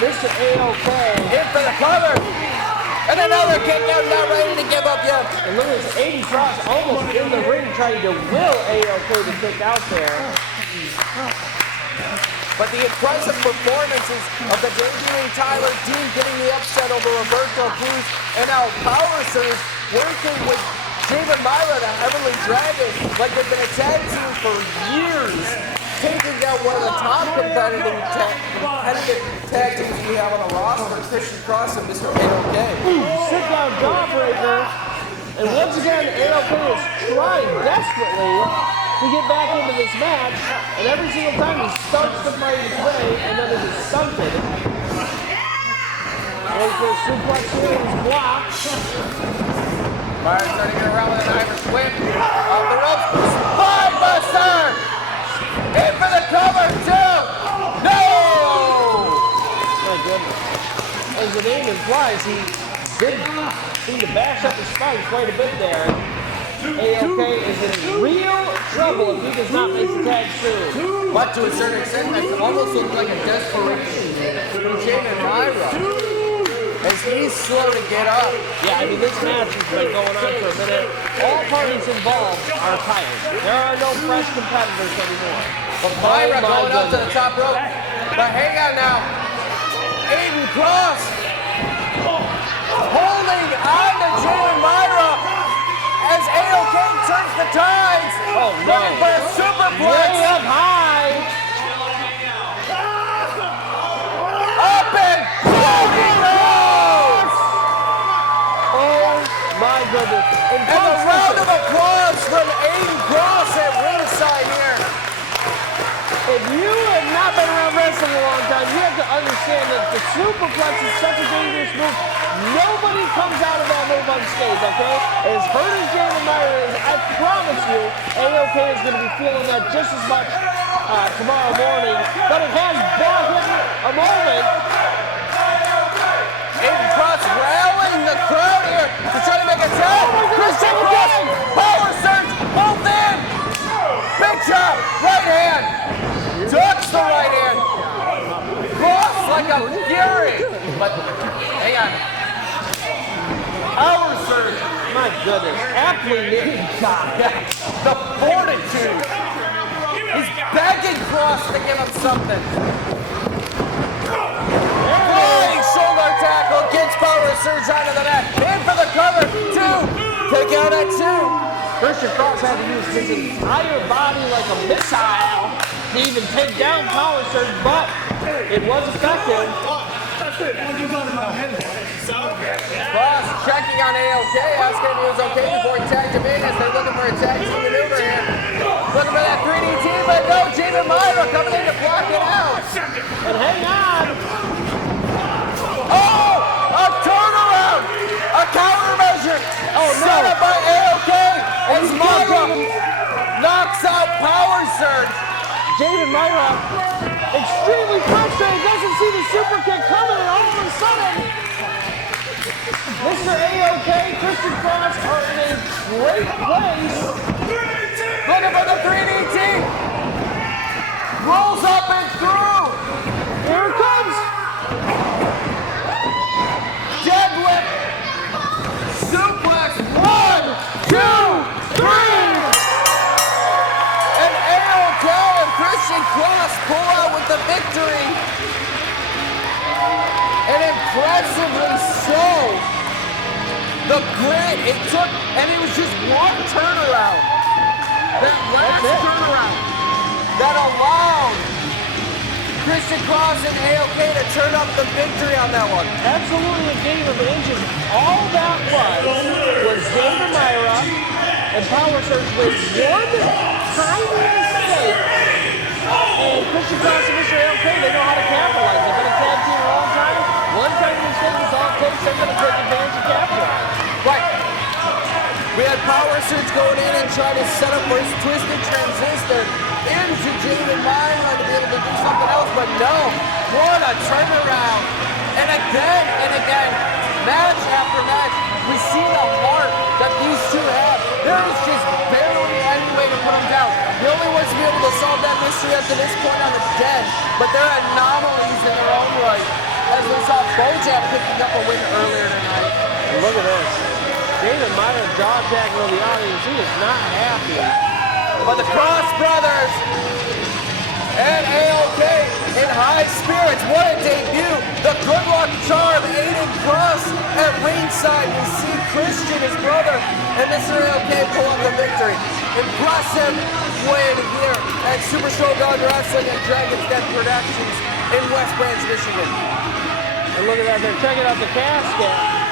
Mr. AOK. In for the cover. And another kick out, not ready to give up yet. And look at this, Aiden Cross almost in the ring trying to will AOK to kick out there. But the impressive performances of the debuting Tyler Dean getting the upset over Roberto Cruz, and now Power Surge working with Jalen Myra, the Heavenly Dragon, like they've been a tag team for years, taking down one of the top competitive tag teams we have on the roster, Christian Cross and Mr. AOK. Sit down jawbreaker, and once again AOK is trying desperately to get back into this match, and every single time he starts to fight his way, and then it is stunted. Going for a suplex here, he's blocked. Myers trying to get around with an Irish whip. Off the ropes. Spinebuster! In for the cover, too! No! My goodness. As the name implies, he did seem to bash up his spine quite a bit there. AOK is in real trouble if he does not make the tag soon. But to a certain extent, that almost looks like a desperation from Jalen Myra, as he's slow to get up. Yeah, I mean, this match has been going on for a minute. All parties involved are tired. There are no fresh competitors anymore. But Myra going up to the top rope. But hang on now. Aiden Cross holding on to Jalen Myra as AOK turns the tides. Oh, no. Looking for a superplex. Way up high. Up and down he goes. Oh, my goodness. And a round of applause from Aiden Cross at ringside here. If you have not been around wrestling a long time, you have to understand that the superplex is such a dangerous move. Nobody comes out of that move unscathed, okay? As hurt as Jalen Myra is, I promise you, AOK is going to be feeling that just as much tomorrow morning. But it has bought him a moment. Aiden Cross rallying the crowd here to try to make a tag. Christian Cross, Power Surge, both in. Big chop, right hand. Ducks the right hand. Cross like a fury. But hang on. Power Surge. My goodness. Aptly named. The fortitude. He's begging Cross to give him something. Flying shoulder tackle gets Power Surge onto the mat. In for the cover. Two. Take out at two. Christian Cross had to use his entire body like a missile to even take down Power Surge, but it was effective. Cross checking on AOK, asking if he was okay before he tagged him in as they're looking for a tag team maneuver here. Looking for that 3DT, but no, Jalen Myra coming in to block it out. And hang on. Oh, a turnaround, a countermeasure. Oh, no. Set up by AOK as Myra knocks out Power Surge. Jalen Myra, extremely frustrated, doesn't see the super kick coming, and all of a sudden, Mr. A-OK, Christian Cross are in a great place. Looking for the 3DT. Rolls up and through. Here it comes. Deadlift. Suplex. 1, 2, 3. And A-OK and Christian Cross pull out with the victory. And impressively so. The grit it took, and it was just one turnaround. That last turnaround that allowed Christian Cross and A-OK to turn up the victory on that one. Absolutely a game of inches. All that was David Myra and Power Surge with one tiny mistake. And Christian Cross and Mr. A-OK, they know how to capitalize. They've been a tag team a long time. One tiny mistake is all it takes. They're going to take advantage and capitalize. Right. We had Power Surge going in and trying to set up for his twisted transistor into David Myra to be able to do something else, but no. What a turnaround. And again, match after match, we see the heart that these two have. There is just barely any way to put them down. The only ones to be able to solve that mystery up to this point are the dead, but they're anomalies in their own right. As we saw Bojack picking up a win earlier tonight. Look at this. David Myra jaw tagging on the audience. He is not happy. But the Cross Brothers and A-OK in high spirits. What a debut. The Good Luck Charm, Aiden Cross at ringside. We see Christian, his brother, and Mr. A-OK pull up the victory. Impressive win here at Super Shogun Wrestling and Dragon's Den Productions in West Branch, Michigan. And look at that, they're checking out the casket.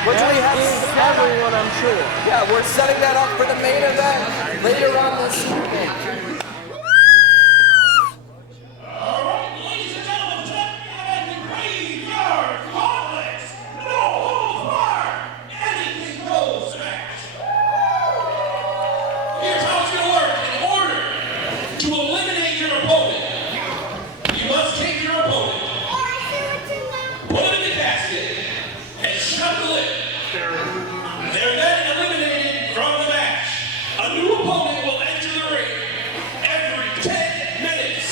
Which we have everyone, I'm sure. Yeah, we're setting that up for the main event later on this evening. All right, ladies and gentlemen, tonight we have the Grave Yard Gauntlet. No holds barred. Anything goes match. Here's how it's going to work. In order to eliminate your opponent, you must take your opponent, put him in the casket, and shut the lid. They're then eliminated from the match. A new opponent will enter the ring every 10 minutes.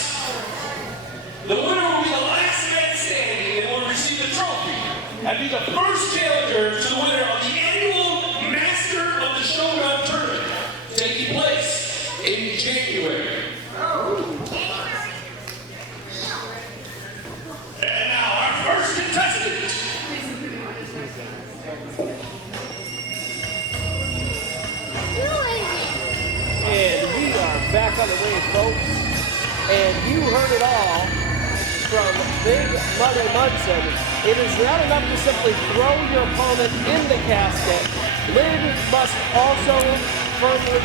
The winner will be the last man standing and will receive the trophy and be the first challenger to the winner of the annual Master of the Shogun tournament taking place in January. And now our first contestant. And we are back on the way, folks. And you heard it all from Big Mother Munson. It is not enough to simply throw your opponent in the casket. Lid must also firmly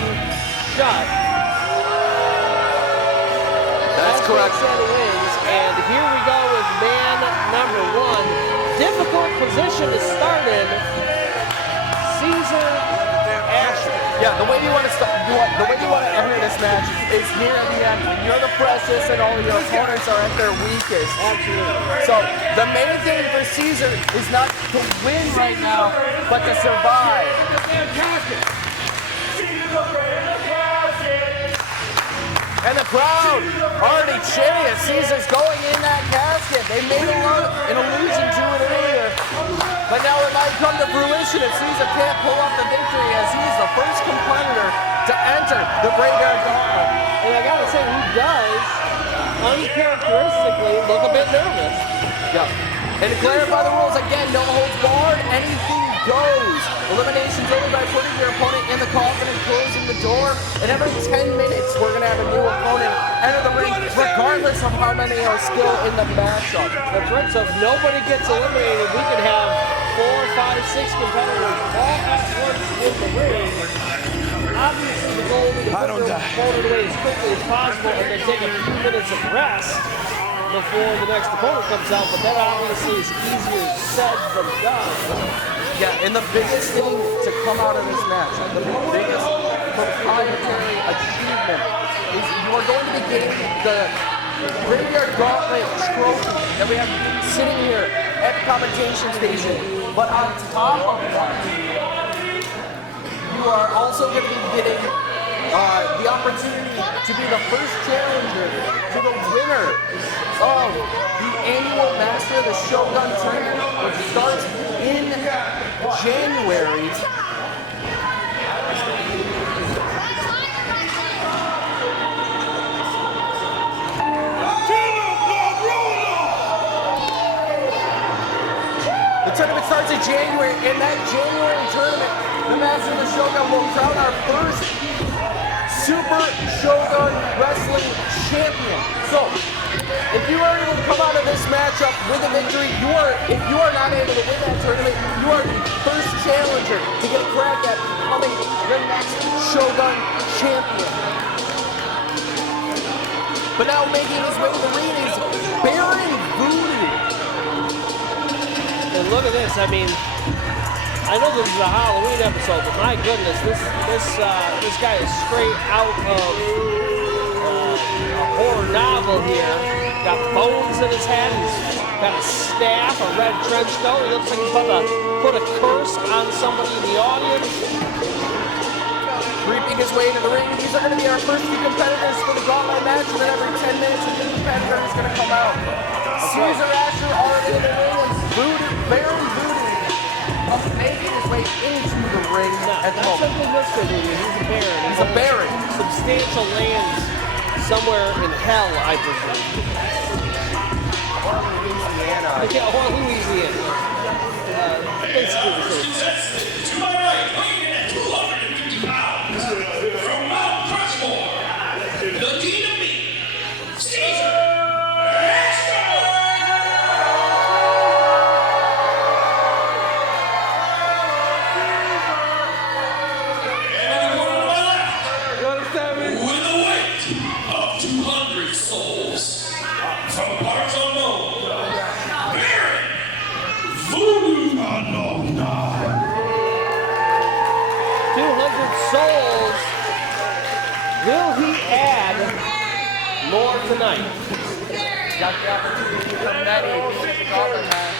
shut. That's correct. Wings. And here we go with man number one. Difficult position to start in. Caesar Asher. Yeah, the way you want to start, the way you want to enter this match is near the end. You're the freshest and all your opponents are at their weakest. Absolutely. So the main thing for Caesar is not to win right now, but to survive. And the crowd already cheering as Caesar's going in that casket. They made an allusion to it earlier. But now it might come to fruition if Caesar can't pull off the victory as he is the first competitor to enter the Graveyard Gauntlet. And I gotta say, he does uncharacteristically look a bit nervous. Yeah. And to clarify the rules again, no holds barred, anything goes. Elimination's only by putting your opponent in the coffin and closing the door. And every 10 minutes, we're gonna have a new opponent enter the ring, regardless of how many are still in the matchup. That's right, so if nobody gets eliminated, we could have 4, 5, 6 competitors all at once in the ring. Obviously, the goal is to put their opponent away as quickly as possible and then take a few minutes of rest before the next opponent comes out, but that obviously is easier said than done. Yeah, and the biggest thing to come out of this match, the biggest proprietary achievement is you are going to be getting the Graveyard Gauntlet trophy that we have sitting here at the commentation station But on top of that, you are also going to be getting the opportunity to be the first challenger to the winner of the annual Master of the Shogun tournament, which starts in January. The tournament starts in January. In that January tournament, the Master of the Shogun will crown our first Super Shogun Wrestling champion. So, if you are able to come out of this matchup with a victory, if you are not able to win that tournament, you are the first challenger to get a crack at becoming the next Shogun champion. But now making his way to the ring is Baron Voodoo. And look at this. I mean, I know this is a Halloween episode, but my goodness, this guy is straight out of a horror novel here. Got bones in his head. He's got a staff, a red trench coat. He looks like he's about to put a curse on somebody in the audience. Creeping his way into the ring. These are going to be our first two competitors for the Gauntlet match, and then every 10 minutes, a new competitor is going to come out. Caesar Asher already in the ring, and Baron Voodoo making his way into the ring at the moment. Simple mystery. He's a baron. He's a baron. Substantial lands somewhere in hell, I presume. Or Louisiana. Yeah, or Louisiana. Basically the same. To my right, weighing in at 250 pounds, from Mount Rushmore, the Dean of Meat, Caesar Asher! And in the corner to my left, with a weight of 200 souls, from parts unknown, Baron Voodoo. 200 souls. Will he add more tonight? Got the opportunity to become that Gauntlet match.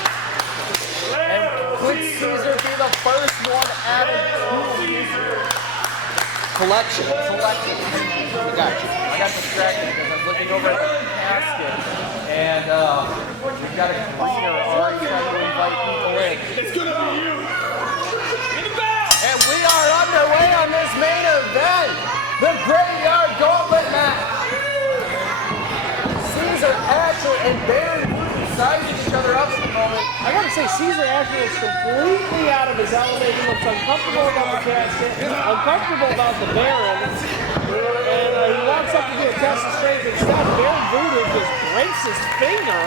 And could Caesar be the first one added to his collection? I got you. I got distracted because I was looking over at the casket. And we've got a cleaner already trying to invite people in. It's gonna be you. In the back. And we are underway on this main event. The Graveyard Gauntlet match. Caesar Asher and Baron Voodoo sizing each other up at the moment. I gotta say, Caesar Asher is completely out of his element. He looks uncomfortable about the casket, uncomfortable about the Baron, and he wants something to do a test of strength. Instead, Baron Voodoo just breaks his finger.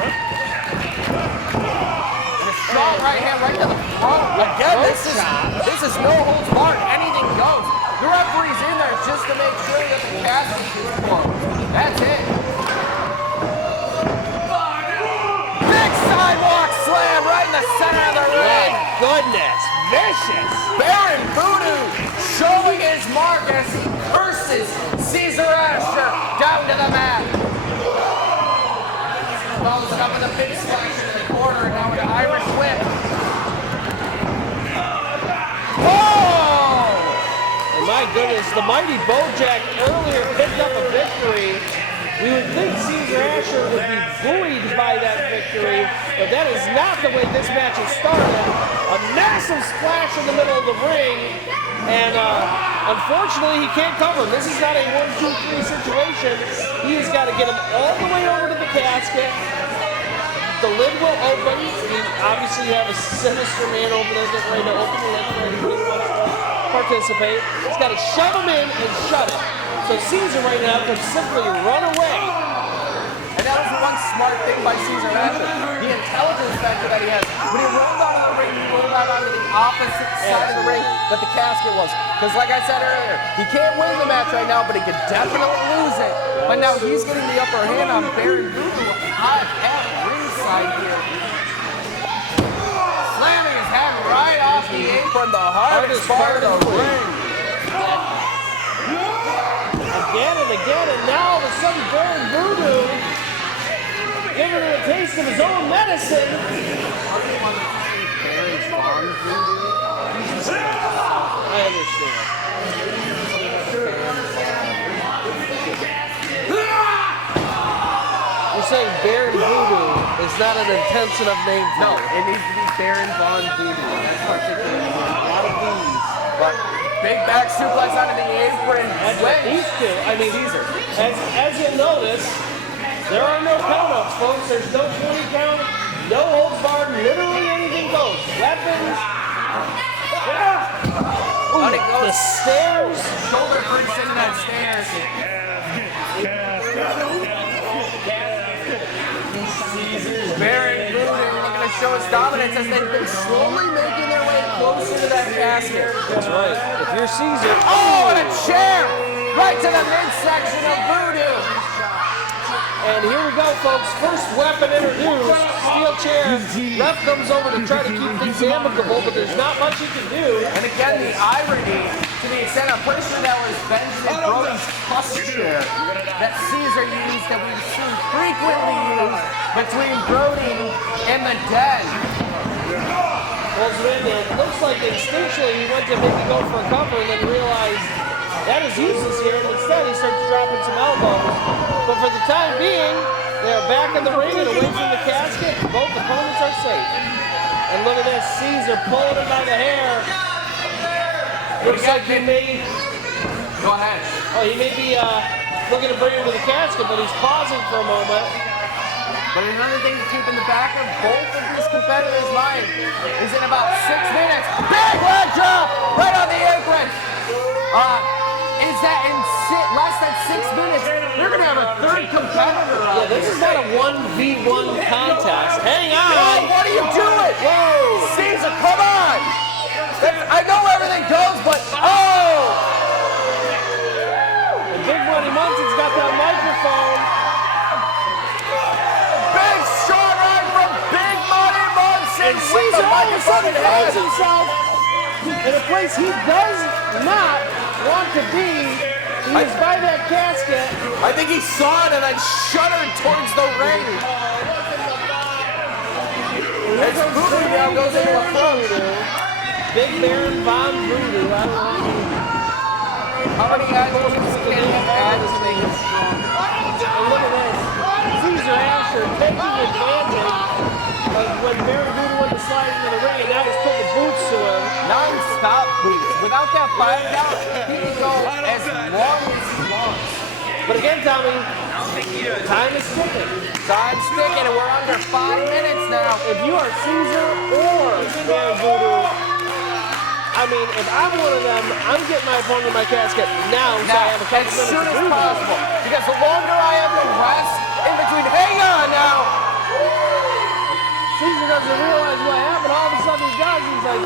Strong right hand right to the again, this is no holds barred. Anything goes. The referee's in there just to make sure that the casket is closed. That's it. Big sidewalk slam right in the center of the ring. My goodness, vicious. Baron Voodoo showing his mark as he curses Caesar Asher down to the mat. Follows it up with a big splash in the corner and now an Irish whip. Oh! And my goodness, the mighty Bojack earlier picked up a victory. We would think Caesar Asher would be buoyed by that victory, but that is not the way this match has started. A massive splash in the middle of the ring, and unfortunately he can't cover him. This is not a 1, 2, 3 situation. He has got to get him all the way over to the casket. The lid will open. Obviously you have a sinister man over there getting ready to open the lid for anybody who wants to participate. He's got to shove him in and shut it. So Caesar right now can simply run away. And that was one smart thing by Caesar Asher. The intelligence factor that he has. When he rolled out of the ring, he rolled out onto the opposite side of the ring that the casket was. Because like I said earlier, he can't win the match right now, but he could definitely lose it. But now he's getting the upper hand on Baron Voodoo at ringside here. Slamming his head right off the apron, the hardest part of the ring. Again and again, and now all of a sudden Baron Voodoo giving him a taste of his own medicine. Baron's gone not an intention of name. No, it needs to be Baron Von Voodoo. That's particularly a lot of V's. But big back suplex onto the apron. That's what these two. I mean, Caesar. As you'll notice, there are no countouts, folks. There's no 20 count, no holds barred. Literally anything goes. Weapons. Ooh, the stairs. Shoulder first into that stairs. Baron Voodoo looking to show his dominance as they've been slowly making their way closer to that casket. That's right. If you're Caesar. Oh, and a chair! Right to the midsection of Voodoo. And here we go, folks. First weapon introduced. Steel chair. Ref comes over to try to keep things amicable, but there's not much he can do. And again, the irony, to the extent I'm pretty sure that was Benjamin Brody's posture that Caesar used, that we've seen frequently used between Brody and the Den. Pulls it in, and it looks like instinctually he went to maybe go for a cover and then realized that is useless here, and instead he starts dropping some elbows. But for the time being, they are back in the ring and away from the casket. Both opponents are safe. And look at this, Caesar pulling him by the hair. Looks like he may... Go ahead. Oh, he may be looking to bring him to the casket, but he's pausing for a moment. But another thing to keep in the back of both of these competitors' minds is in about 6 minutes, big leg drop right on the apron. Is that in less than 6 minutes, we're going to have a third competitor out Yeah, this is not a 1v1 contest. Hang on. Oh, what are you doing? Whoa. Caesar, come on. I know everything goes, but oh! And Big Money Munson's got that microphone. Big short right from Big Money Munson. And Caesar all of a sudden finds himself in a place he does not want to be. He is by that casket. I think he saw it and then shuddered towards the ring. It's Voodoo now goes into a front. Big Baron Von Voodoo. I don't know. How many adjectives can you add to make it strong? And look at this. Caesar Asher taking advantage of when Baron Voodoo went to slide into the ring, and now he's put the boots to him. Non-stop boots. Without that 5 count, he can go as long as he wants. But again, Tommy, time is ticking. Time's ticking, and we're under 5 minutes now. If you are Caesar or Baron Voodoo, I mean, if I'm one of them, I'm getting my opponent in my casket now, so I have a couple as minutes soon to as do possible. this. Because the longer I have to rest in between, hang on now. Caesar doesn't realize what happened. All of a sudden he does. He's like,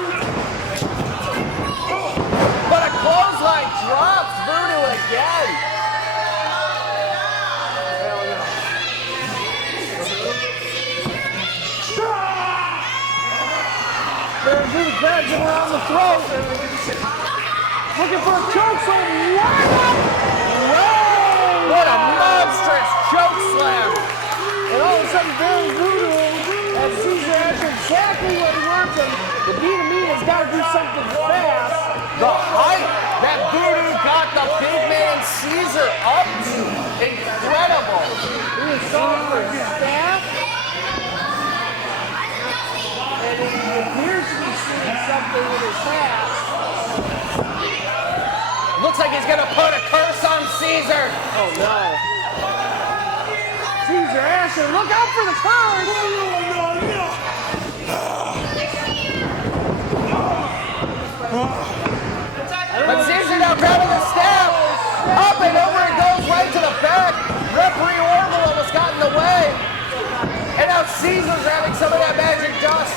But a clothesline drops Voodoo again. Baron Voodoo grabs him around the throat. Looking for a chokeslam. What a monstrous choke slam. And all of a sudden, Baron Voodoo has Caesar Asher exactly what he wants him. The B2Me has got to do something fast. The height that Voodoo got the big man Caesar up to. Incredible. He is going for his staff. And he appears to be seeing something with his hat. Looks like he's going to put a curse on Caesar. Oh, no. Caesar Asher, look out for the curse! But Caesar now grabbing the staff. Up and over it goes right to the back. Referee Orville almost got in the way. And now Caesar's grabbing some of that magic dust.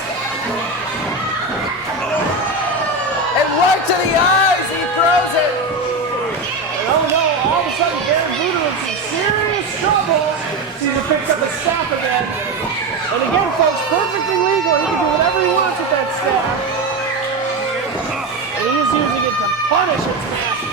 And right to the eyes, he throws it. And oh no, all of a sudden Baron Voodoo in some serious trouble. Caesar picks up his staff again. And again, folks, perfectly legal. He can do whatever he wants with that staff. And he is using it to punish its master.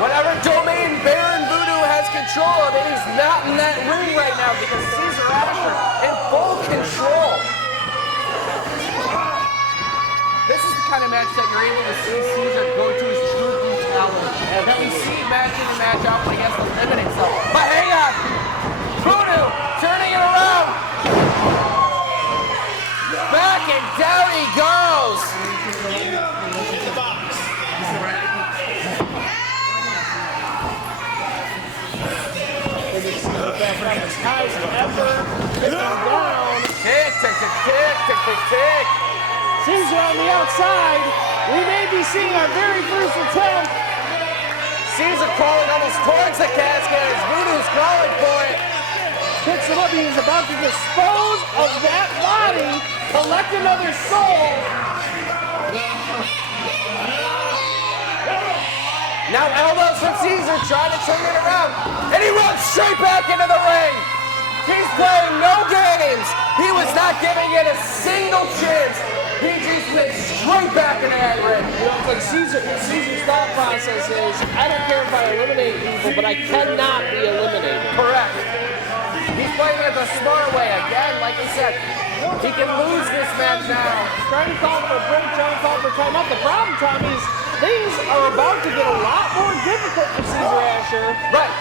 Whatever domain Baron Voodoo has control of, it is not in that ring right now because Caesar Asher in full control. This is the kind of match that you're able to see Caesar go to his true brutality. that we see match in and match out when he gets to eliminate someone. But hang on! Voodoo turning it around! Back and down he goes! Ties ever taking down. Tick, tick, tick, tick, tick, tick, tick. Caesar on the outside. We may be seeing our very first attempt. Caesar crawling almost towards the casket as Voodoo's crawling for it. Picks him up. He's about to dispose of that body. Collect another soul. Now elbows from Caesar trying to turn it around. And he runs straight back into the ring. He's playing no games. He was not giving it a single chance. He just went straight back into that ring. You know, but Caesar's thought process is, I don't care if I eliminate people, but I cannot be eliminated. Correct. He's playing it the smart way. Again, like I said, he can lose this match now. Trying to call for a break, trying to call for timeout. The problem, Tommy, is things are about to get a lot more difficult for Caesar Asher. Right.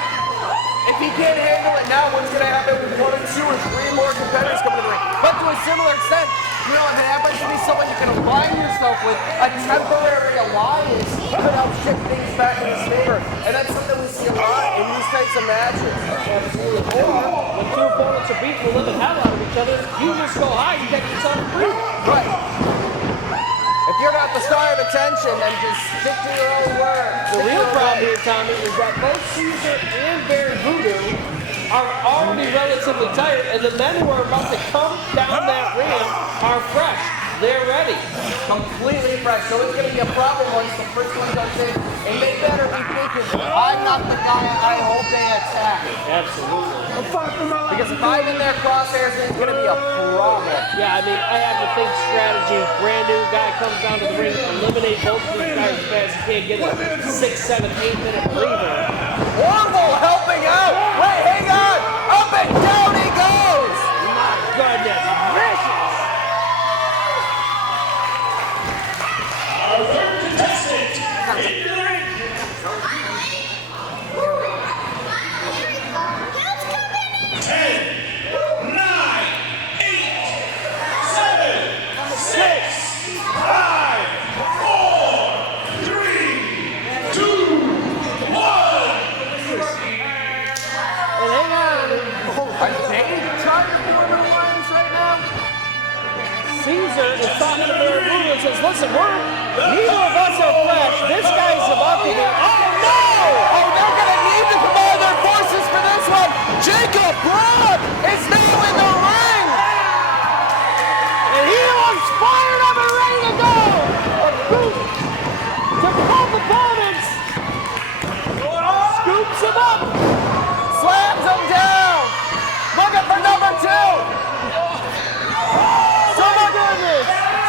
If he can't handle it now, what's going to happen with 1 or 2 or 3 more competitors coming to the ring? But to a similar extent, you know, if it happens to be someone you can align yourself with, a temporary alliance could help shift things back in his favor. And that's something we see a lot in these types of matches. Absolutely. Or when two opponents are beating the living hell out of each other, you just go high and take yourself free. Right. If you're not the star of attention, then just stick to your own word. The real problem here, Tommy, is that both Caesar and Barry Voodoo are already relatively tired, and the men who are about to come down that ramp are fresh. They're ready. Completely fresh. So it's going to be a problem once the first one comes in. And they better be thinking, I'm not the guy I hope they attack. Absolutely. Because if I'm in their crosshairs, it's going to be a problem. Yeah, I mean, I have to think strategy. Brand new guy comes down to the ring, eliminate both of these guys as fast as you can, get a 6, 7, 8-minute breather. Orville helping out. Wait, hang on. Up and down he goes. My goodness gracious. Our third contestant in the ring. 10, 9, 8, 7, 6, 5, 4, 3, 2, 1. And hang on. Are they trying to form an alliance right now? Caesar is talking to Barry Voodoo and says, listen, neither of us are fresh. This guy's about to get, oh no! Oh, they're going to need to combine their forces for this one. Jacob Braun is now in the ring. And he looks fired up and ready to go. A boot to both opponents. Scoops him up. Slams him down. Looking for number 2.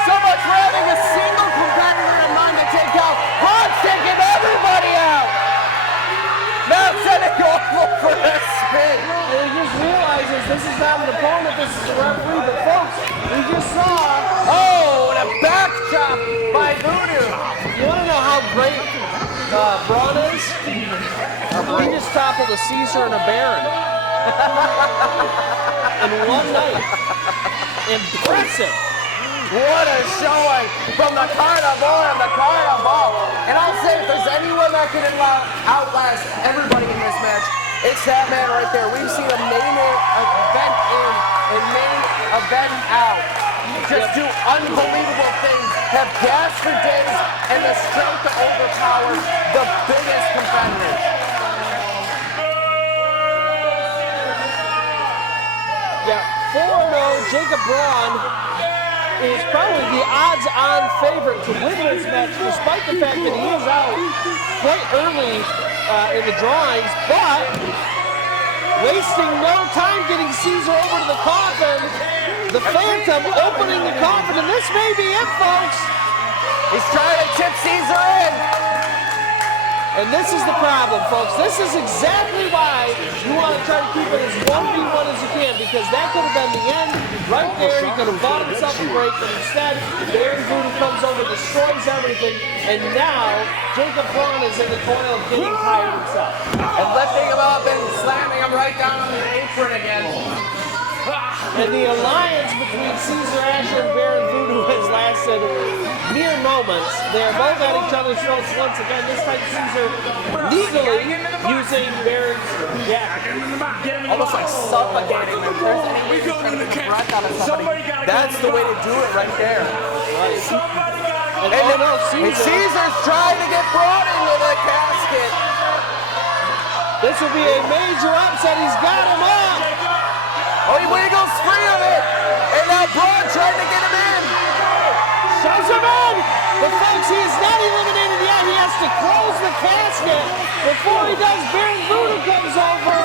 So much for having a single competitor in mind to take out. Braun's taking everybody out. Now sending Gauntlet for a spin. And he just realizes this is not an opponent, this is a referee. But folks, we just saw. Oh, and a back chop by Voodoo. You want to know how great Braun is? He just toppled a Caesar and a Baron in one night. Impressive. What a showing from the Carnival and the Carnival. And I'll say, if there's anyone that can outlast everybody in this match, it's that man right there. We've seen a main event in and main event out. Just do unbelievable things, have gas for days, and the strength to overpower the biggest competitors. Yeah, 4-0, Jacob Braun is probably the odds-on favorite to win this match, despite the fact that he is out quite early in the drawings, but wasting no time getting Caesar over to the coffin. The Phantom opening the coffin, and this may be it, folks. He's trying to tip Caesar in. And this is the problem, folks. This is exactly why you want to try to keep it as 1v1 as you can, because that could have been the end Right there, he could have bought himself a break, but instead, Baron Voodoo comes over, destroys everything, and now Jacob Braun is in the coil of getting tired himself. And lifting him up and slamming him right down on the apron again. And the alliance between Caesar Asher and Baron Voodoo has lasted mere moments. They are both at each other's throats once again. This time Caesar legally using Baron's jacket. Almost like suffocating him. There's any breath out of somebody. That's the way to do it right there. Right. And Caesar's trying to get brought into the casket. This will be a major upset. He's got him up. Oh, he wiggles free of it. And now Braun trying to get him in. Shoves him in. But folks, he is not eliminated yet. He has to close the casket. Before he does, Baron Voodoo comes over.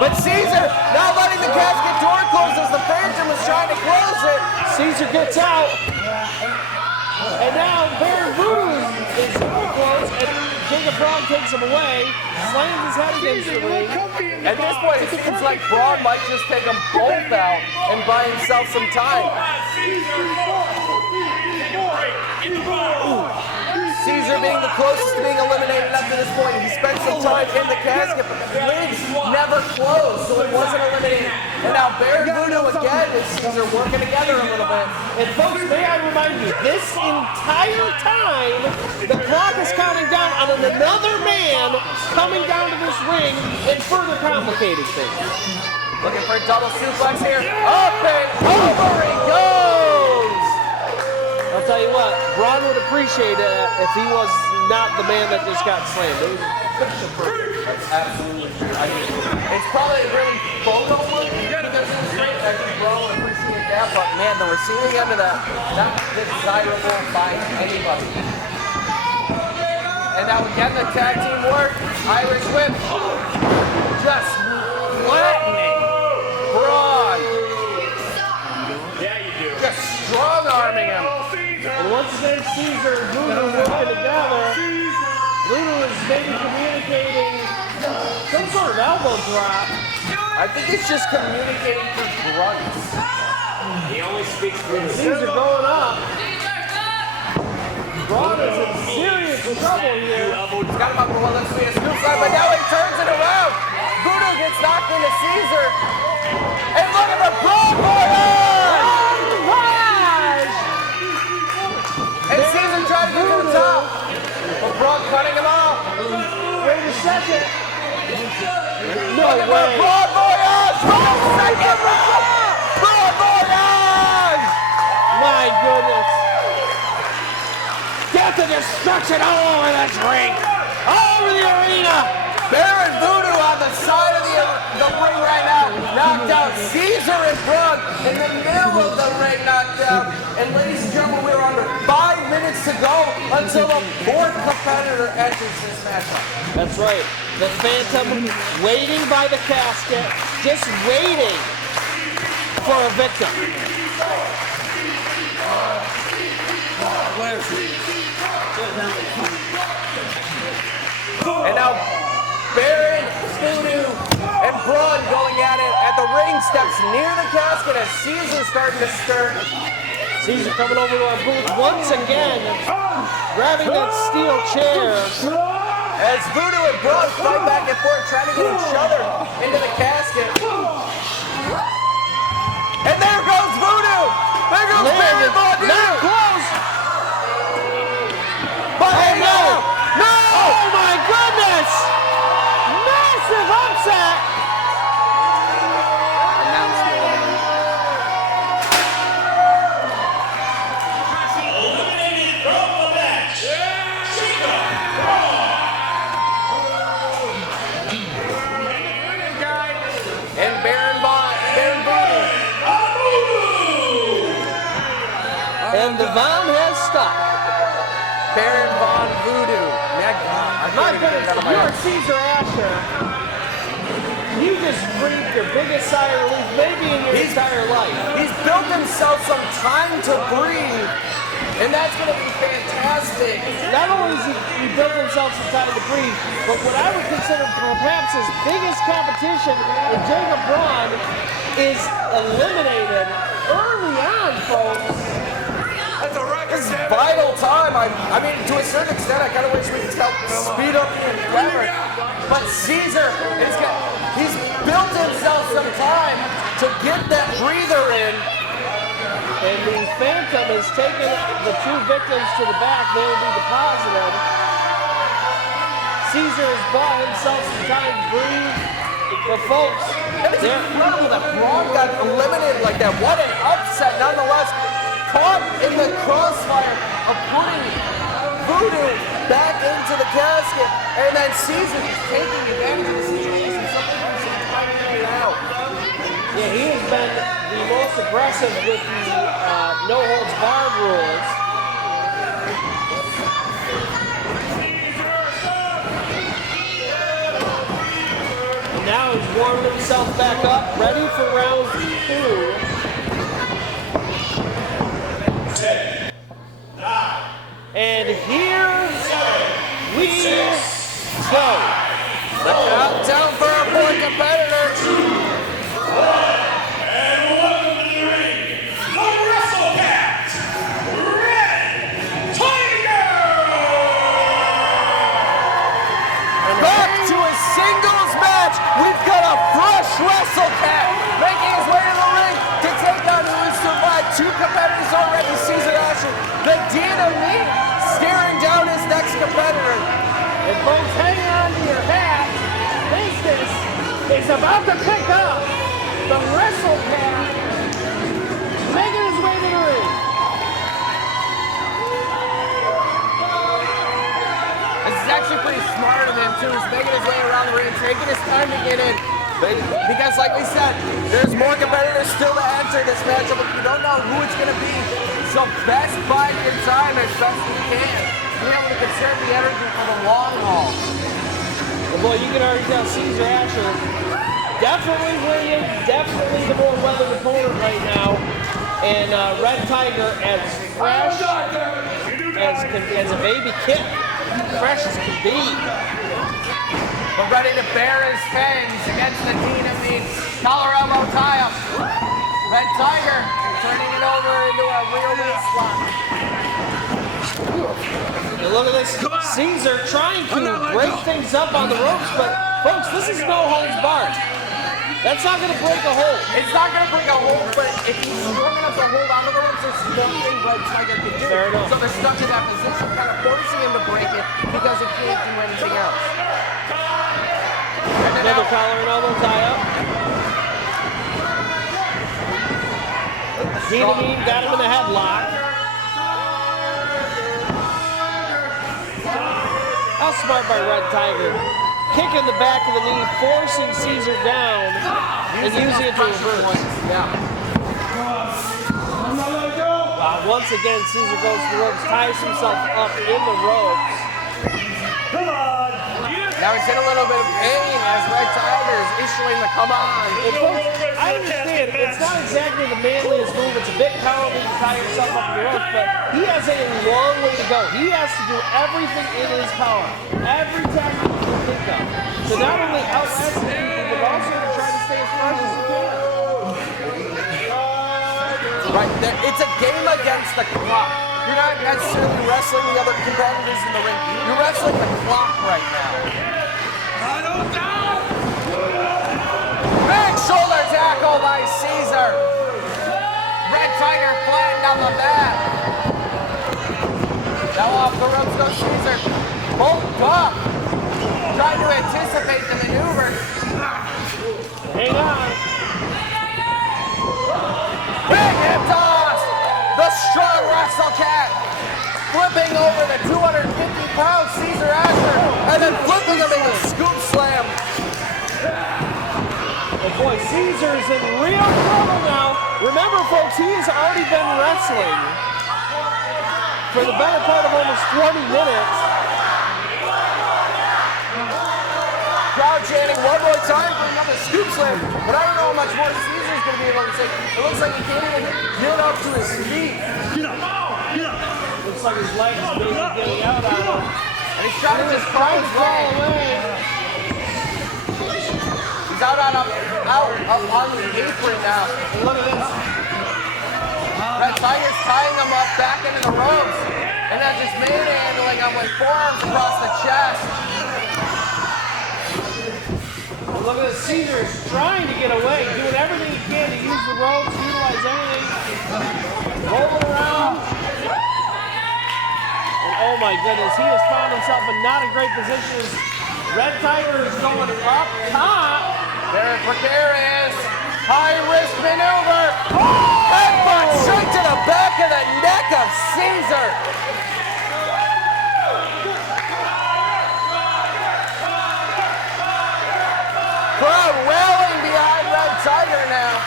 But Caesar not letting the casket door close as the Phantom is trying to close it. Caesar gets out. And now Baron Voodoo is close. And Jacob Braun takes him away. Slams his head against the ring. At this point, it seems like Braun might just take them both out and buy himself some time. Caesar being the closest to being eliminated up to this point. He spent some time in the casket, but the lids never closed, so it wasn't eliminated. And now Baron Voodoo again and Caesar working together a little bit. And folks, may I remind you, this entire time, the clock is counting down on another man coming down to this ring and further complicating things. Looking for a double suplex here. Up and over he goes! I'll tell you what, Braun would appreciate it if he was not the man that just got slammed. That's absolutely true. I mean, it's probably a really photo one because it's great. I think Braun would appreciate that, but man, the receiving end of that, not desirable by anybody. And now again, the tag team work. Irish whip. Just flattening Braun. Yeah, you do. Just strong arming him. And once again, Caesar and Voodoo working together. Voodoo is maybe communicating some sort of elbow drop. I think it's just communicating through grunts. He only speaks for Caesar going up. Braun is in serious trouble here. He's got him up for one. Let's see a scoop slide, but now he turns it around. Voodoo gets knocked into Caesar. And look at the Braun Bojack! And Caesar trying to get to the top. But Braun cutting him off. Wait a second. No Look at the way. Braun Bojack! Second Braun Bojack! My goodness. Death and destruction all over this ring. All over the arena. Baron Voodoo on the side of the ring right now, knocked out. Caesar and Braun in the middle of the ring, knocked out. And ladies and gentlemen, we're under 5 minutes to go until the fourth competitor enters this matchup. That's right. The Phantom waiting by the casket, just waiting for a victim. And now Baron Voodoo and Braun going at it at the ring steps near the casket as Caesar's starting to stir. Caesar coming over to our booth once again, grabbing that steel chair. As Voodoo and Braun fight back and forth, trying to get each other into the casket. And there goes Voodoo! There goes Baron Voodoo! Not close! But hey, no! No! Oh my goodness! Massive upset! eliminated from the match. And Baron Voodoo. And the Von has stopped. Baron Von Voodoo. My goodness, if you're Caesar Asher, you just breathed your biggest sigh of relief maybe in your entire life. He's built himself some time to breathe And that's going to be fantastic. Not only has he built himself some time to breathe, but what I would consider perhaps his biggest competition in Jacob Braun is eliminated early on, folks. This is vital time. I mean, to a certain extent, I kind of wish we could help speed up the endeavor. But Caesar, he's built himself some time to get that breather in. And the Phantom has taken the two victims to the back. They will be deposited. Caesar has bought himself some time to breathe. But folks, it's incredible that Braun got eliminated like that. What an upset, nonetheless. Caught in the crossfire of putting Voodoo back into the casket. And then Caesar is taking advantage of the situation. Something he's finding out. Yeah, he has been the most aggressive with the no-holds-barred rules. And now he's warming himself back up, ready for round 2. 10, 9, and here we go. The countdown for our fourth competitor. 2, 1, and welcome to the ring, the WrestleCat, Red Tiger! Back to a singles match. We've got a fresh WrestleCat making his way to the ring to take on who has survived 2 competitors already, Caesar Asher. The Dynamite staring down his next competitor. And folks, hang on to your hat. Business is about to pick up the WrestleCat making his way to the ring. This is actually pretty smart of him, too. He's making his way around the ring, taking his time to get in. Because, like we said, there's more competitors still to enter this matchup, but you don't know who it's going to be. So best bide your time as best you can. Be able to conserve the energy for the long haul. Well, boy, you can already tell Caesar Asher definitely winning, definitely the more weathered opponent right now. And Red Tiger as fresh as a baby kitten, fresh as can be. But ready to bear his fangs against the Dynamite. Collar elbow tie-up. Red Tiger turning it over into a real knee slot. And look at this, Caesar trying to break things up on the ropes, but folks, this is no holds barred. That's not going to break a hold. It's not going to break a hold, but if he's strong enough to hold onto the ropes, there's nothing Red Tiger can do. Fair enough. So they're stuck in that position, kind of forcing him to break it because he can't do anything else. Another collar and elbow tie-up. Dynamite got him in a headlock. How smart by Red Tiger. Kicking the back of the knee, forcing Caesar down, and using it to reverse. Yeah. Once again, Caesar goes to the ropes, ties himself up in the ropes. Now he's in a little bit of pain as Red Tiger is issuing the come on. And folks, I understand it's not exactly the manliest move. It's a bit cowardly to tie himself up in the ropes, but he has a long way to go. He has to do everything in his power, every tactic he can think of, to not only outlast the people, but also to try to stay as fresh as he can. Right there, it's a game against the clock. You're not necessarily wrestling the other competitors in the ring. You're wrestling the clock right now. Big shoulder tackle by Caesar. Red Tiger flattened on the mat. Now off the ropes goes Caesar. Bolt up. Trying to anticipate the maneuver. Hang on. Big hip toss. The strong WrestleCat flipping over the 250-pound Caesar Asher and then flipping him into a scoop slam. Oh boy, Caesar's in real trouble now. Remember, folks, he has already been wrestling for the better part of almost 20 minutes. Crowd chanting one more time for another scoop slam, but I don't know how much more Caesar's going to be able to take. It looks like he can't even get up to his feet. Get up! Get up! looks like his leg is maybe getting out on him. And he's trying to just crawl his leg away. He's out on the apron now. And look at this. Red Tiger's tying him up back into the ropes. And then just manhandling him with forearms across the chest. Look at this. Caesar's trying to get away, doing everything he can to use the ropes, utilize anything. Rolling around. And oh my goodness, he has found himself in not a great position. Red Tiger is going up top. Very precarious. High risk maneuver. Headbutt straight to the back of the neck of Caesar. Crowd rallying behind Red Tiger now.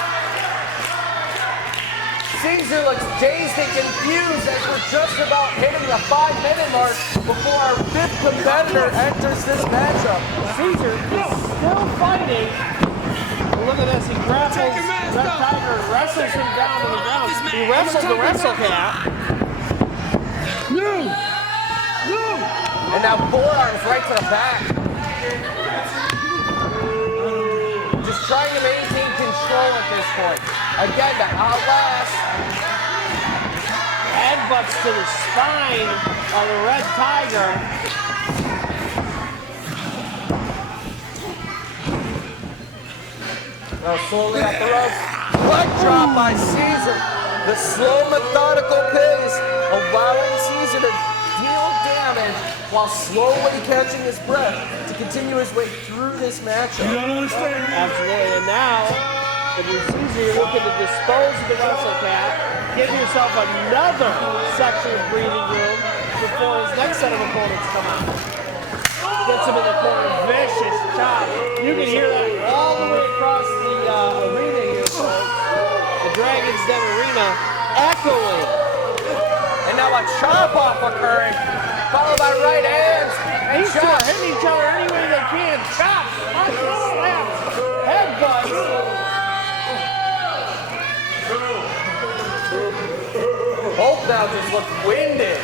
Caesar looks dazed and confused as we're just about hitting the 5-minute mark before our 5th competitor enters this matchup. Caesar is still fighting. Look at this, he grapples Red Tiger and wrestles him down to the ground. He wrestled the Wrestle Cat. And now forearms right to the back. Just trying to maintain control at this point. Again, to outlast. Headbutts to the spine of the Red Tiger. Now slowly off the ropes. Leg drop by Caesar. The slow, methodical pace, allowing Caesar to deal damage while slowly catching his breath to continue his way through this matchup. You don't understand. Absolutely. And now, if you're Caesar, you're looking to dispose of the Wrestle Cat, give yourself another section of breathing room before his next set of opponents come out. Gets him in the corner, vicious chop. You can hear that all the way across the arena here, folks. The Dragon's Den Arena echoing. And now a chop off occurring, followed by right hands. And These two are chops. hitting each other any way they can. Chops, punches, slaps, headbutts. Both now just look winded.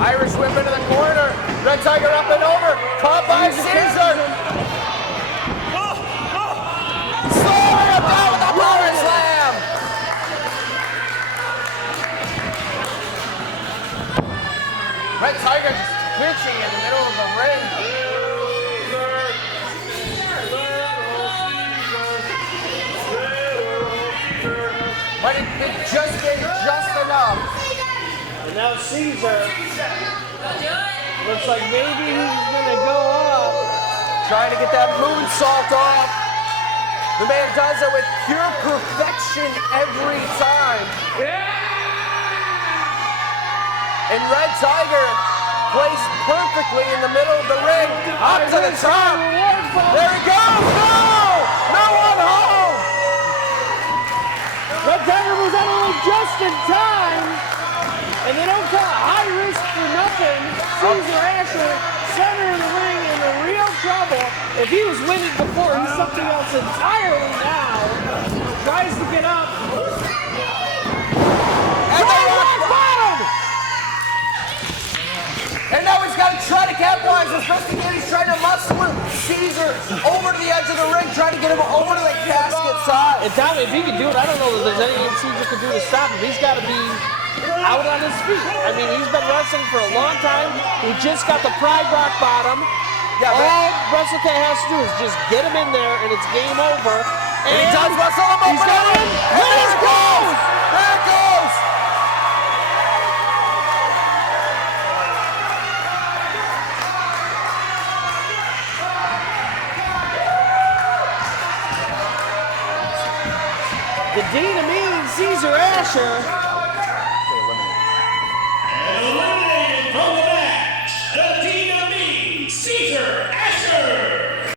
Irish whip into the corner. Red Tiger up and over. Caught by Caesar. Slowing him down with a power slam. Red Tiger just twitching in the middle of the ring. But it just did just enough. And now Caesar looks like maybe he's gonna go up. Trying to get that moonsault off. The man does it with pure perfection every time. And Red Tiger placed perfectly in the middle of the ring. Up to the top. There he goes. No! No one home. Red Tiger was out only just in time. And they don't call it high risk for nothing. Caesar Asher, center of the ring, in the real trouble. If he was winning before, he's something else entirely now. Tries to get up. And they rock bottom! And now he's got to try to capitalize. Especially again, he's trying to muscle Caesar over to the edge of the ring, trying to get him over to the casket side. And Tommy, if he can do it, I don't know that there's anything Caesar can do to stop him. He's got to be out on his feet. I mean, he's been wrestling for a long time. He just got the pride rock bottom. Yeah, all Wrestle Cat has to do is just get him in there, and it's game over. And he does wrestle him up. He's got him. There it goes. There it goes. The Dean of Mean, Caesar Asher. Eliminated from the match, the Dean of Mean, Caesar Asher.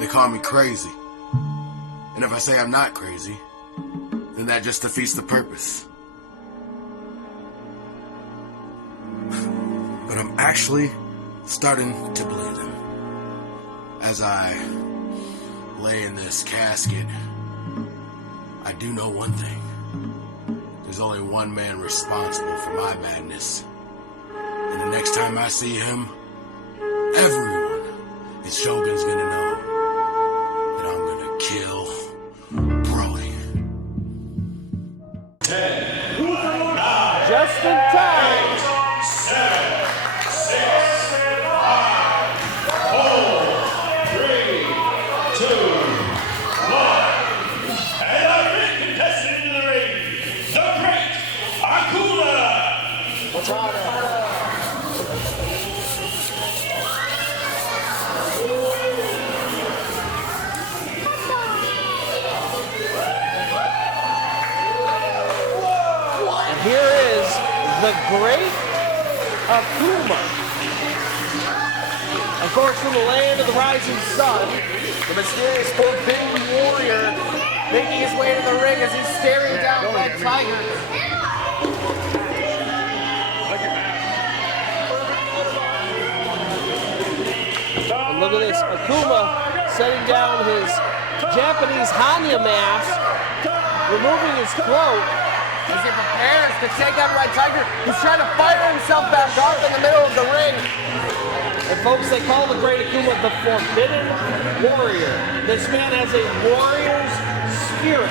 They call me crazy. And if I say I'm not crazy, then that just defeats the purpose. But I'm actually starting to believe them. As I lay in this casket, I do know one thing. There's only one man responsible for my madness. And the next time I see him, everyone in Shogun's gonna know that I'm gonna kill Brody. 10, Just in time. 7, 6, 5, 4, 3, 2, 1. And our fifth contestant into the ring, the great Akula. And here is the great Akuma. Of course, from the land of the rising sun, The mysterious forbidden warrior making his way to the ring as he's staring down Red Tiger. and look at this, Akuma setting down his Japanese Hanya mask, removing his cloak. As he prepares to take on Red Tiger, he's trying to fire himself back up in the middle of the ring. And folks, they call the great Akuma the Forbidden Warrior. This man has a warrior's spirit.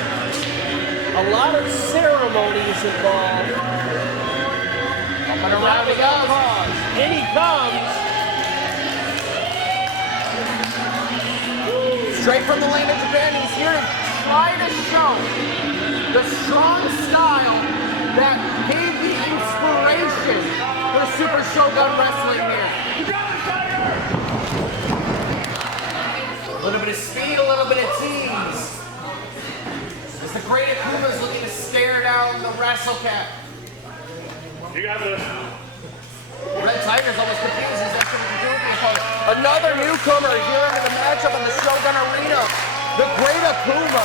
A lot of ceremonies involved. But around he goes. In he comes. Straight from the land of Japan, he's here to try to show the strong style that gave the inspiration for Super Shogun Wrestling here. A little bit of speed, a little bit of tease. As the great Akuma is looking to stare down the Wrestle Cat. You got this. Red Tiger's almost confused as that's what he can do with the opponent. Another newcomer here into the matchup in the Shogun Arena. The great Akuma.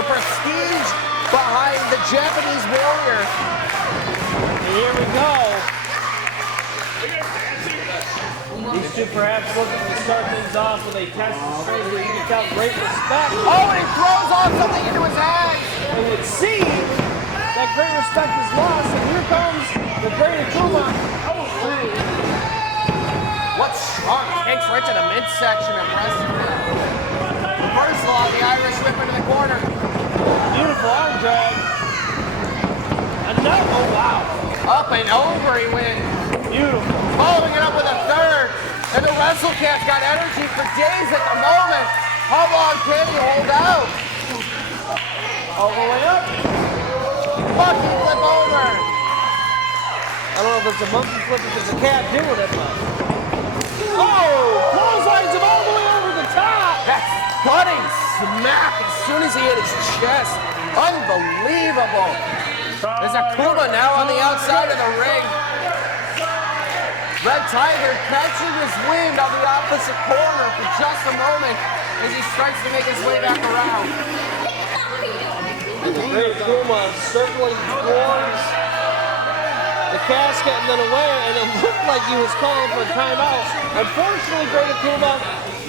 The prestige behind the Japanese warrior. And here we go. These two perhaps looking to start things off with a test of strength where you can count great respect. Oh, and he throws off something into his hand. It would seem that great respect is lost, and here comes the great Akuma. What's strong? Kicks right to the midsection of wrestling. First law, the Irish whip into the corner. Beautiful arm drag. Another, oh wow. Up and over he went. Beautiful. Following it up with a third. And the Wrestle Cat's got energy for days at the moment. How long can he hold out? All the way up. Monkey flip over. I don't know if it's a monkey flip if it's a cat doing it, but. Oh! Clotheslines him all the way over the top! That stunning smack as soon as he hit his chest. Unbelievable. There's Akuma now on the outside of the ring. Red Tiger catching his wind on the opposite corner for just a moment as he strikes to make his way back around. And the great Akuma circling towards the casket and then away, and it looked like he was calling for a timeout. Unfortunately, great Akuma,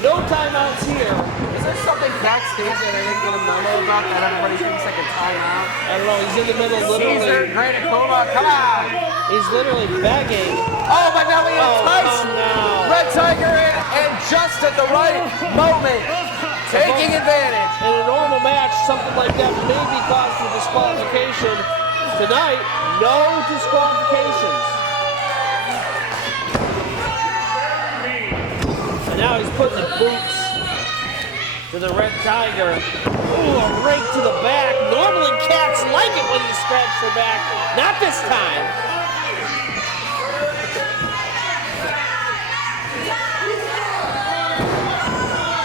no timeouts here. Is there something backstage that I didn't get a memo about that everybody thinks like a timeout? I don't know, he's in the middle literally. Caesar, great Akuma, come on! He's literally begging. Oh, but now he enticed no. Red Tiger in, and just at the right moment, taking advantage. In a normal match, something like that may be cause for disqualification. Tonight, no disqualifications. And now he's putting the boots to the Red Tiger. Ooh, a rake to the back. Normally cats like it when you scratch their back. Not this time.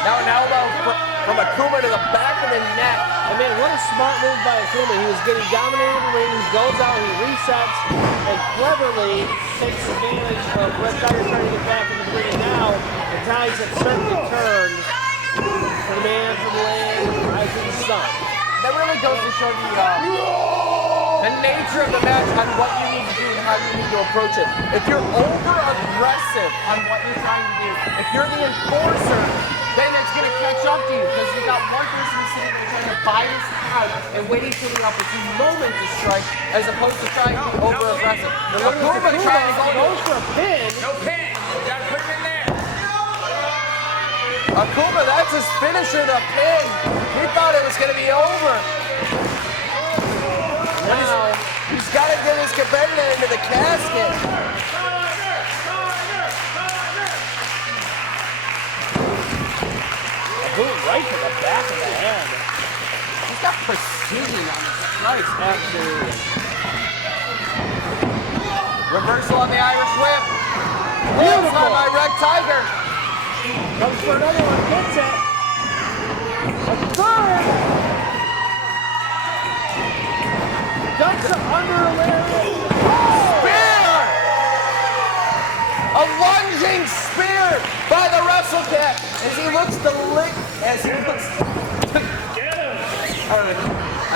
Now an elbow from Akuma to the back of the neck. And man, what a smart move by Akuma. He was getting dominated in the ring. He goes out, he resets, and cleverly takes advantage of Red Tiger trying to get back in the ring. And now the tides have certainly turned for the man from the land rising sun. That really goes to show the nature of the match and what you need to do and how how you need to approach it. If you're over-aggressive on what you're trying to do, if you're the enforcer, then it's going to catch up to you because you got one person sitting there trying to buy his time and waiting for the opportune moment to strike as opposed to trying to be over-aggressive. Akuma trying to go for a pin. No pin. You gotta put it in there. Akuma, that's his finisher, the pin. He thought it was going to be over. Now, he's got to get his competitor into the casket. Boom right to the back of the head. He's got precision on his strikes. Absolutely. Reversal on the Irish whip. Beautiful. By Red Tiger. Comes for another one, gets it. A third. Dumps it under a lariat. Spear! A lunging spear by the Wrestle Cat as he looks to lick, I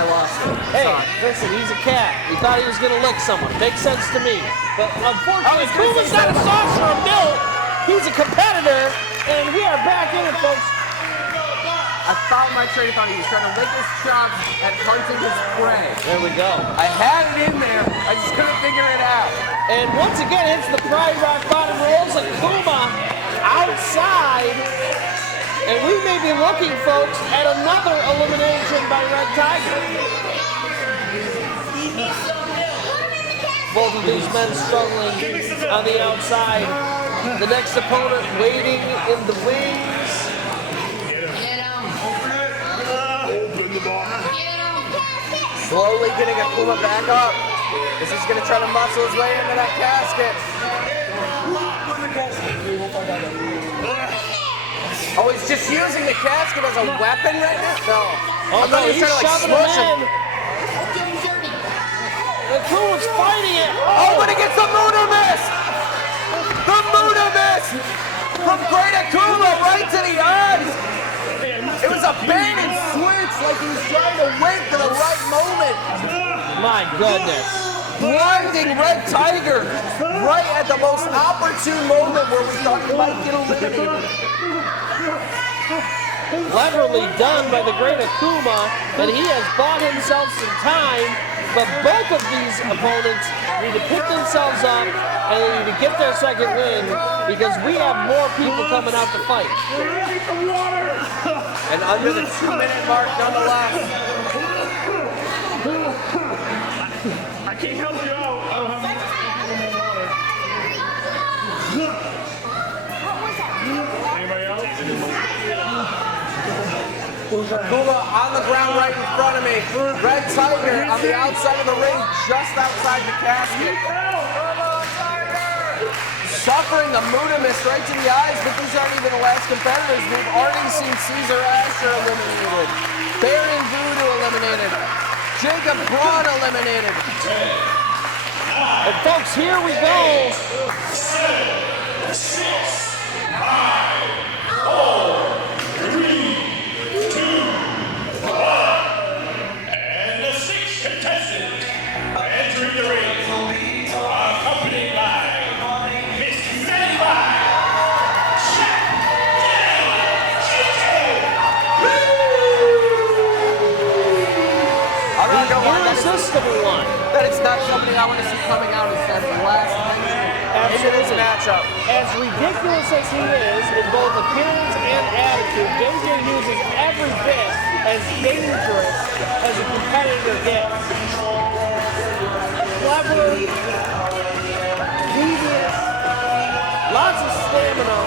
lost it. Hey, Sorry. listen, he's a cat. He thought he was going to lick someone. Makes sense to me. But unfortunately, Kuma's not a saucer of milk. He's a competitor, and we are back in it, folks. I found my train of thought. He was trying to lick his chops and hunting his prey. There we go. I had it in there. I just couldn't figure it out. And once again, hits the pride rock bottom, rolls Akuma outside. And we may be looking, folks, at another elimination by Red Tiger. Both of these men struggling on the outside. The next opponent waiting in the wings. Slowly getting Akuma back up. Is he going to try to muscle his way into that casket? Oh, he's just using the casket as a weapon right now? No. Oh, no, he's shoving him in. Dirty. Akuma's fighting it. Oh, but he gets the Muda Miss! The Muda Miss! From Great Akuma right to the eyes! It was a bait and switch like he was trying to wait for the right moment. My goodness. Blinding Red Tiger right at the most opportune moment where we thought he might get eliminated. Cleverly done by the Great Akuma, and he has bought himself some time, but both of these opponents need to pick themselves up and they need to get their second win because we have more people coming out to fight. And under the 2-minute mark nonetheless. I can't help you out. I don't have anybody else? Akuma on the ground right in front of me. Red Tiger on the outside of the ring, just outside the casket. Suffering a Muda Miss right to the eyes, but these aren't even the last competitors. We've already seen Caesar Asher eliminated. Baron Voodoo eliminated. Jacob Braun eliminated. And folks, here we go. 7, 6, 5, 4, 3, 2, 1. And the 6th contestant entering the ring, accompanied by Miss 95, Irresistible one. That it's not something I want to see coming out as that last entrant into this matchup. As ridiculous as he is in both appearance and attitude, JJ Hughes is every bit as dangerous as a competitor gets. Clever, devious, lots of stamina.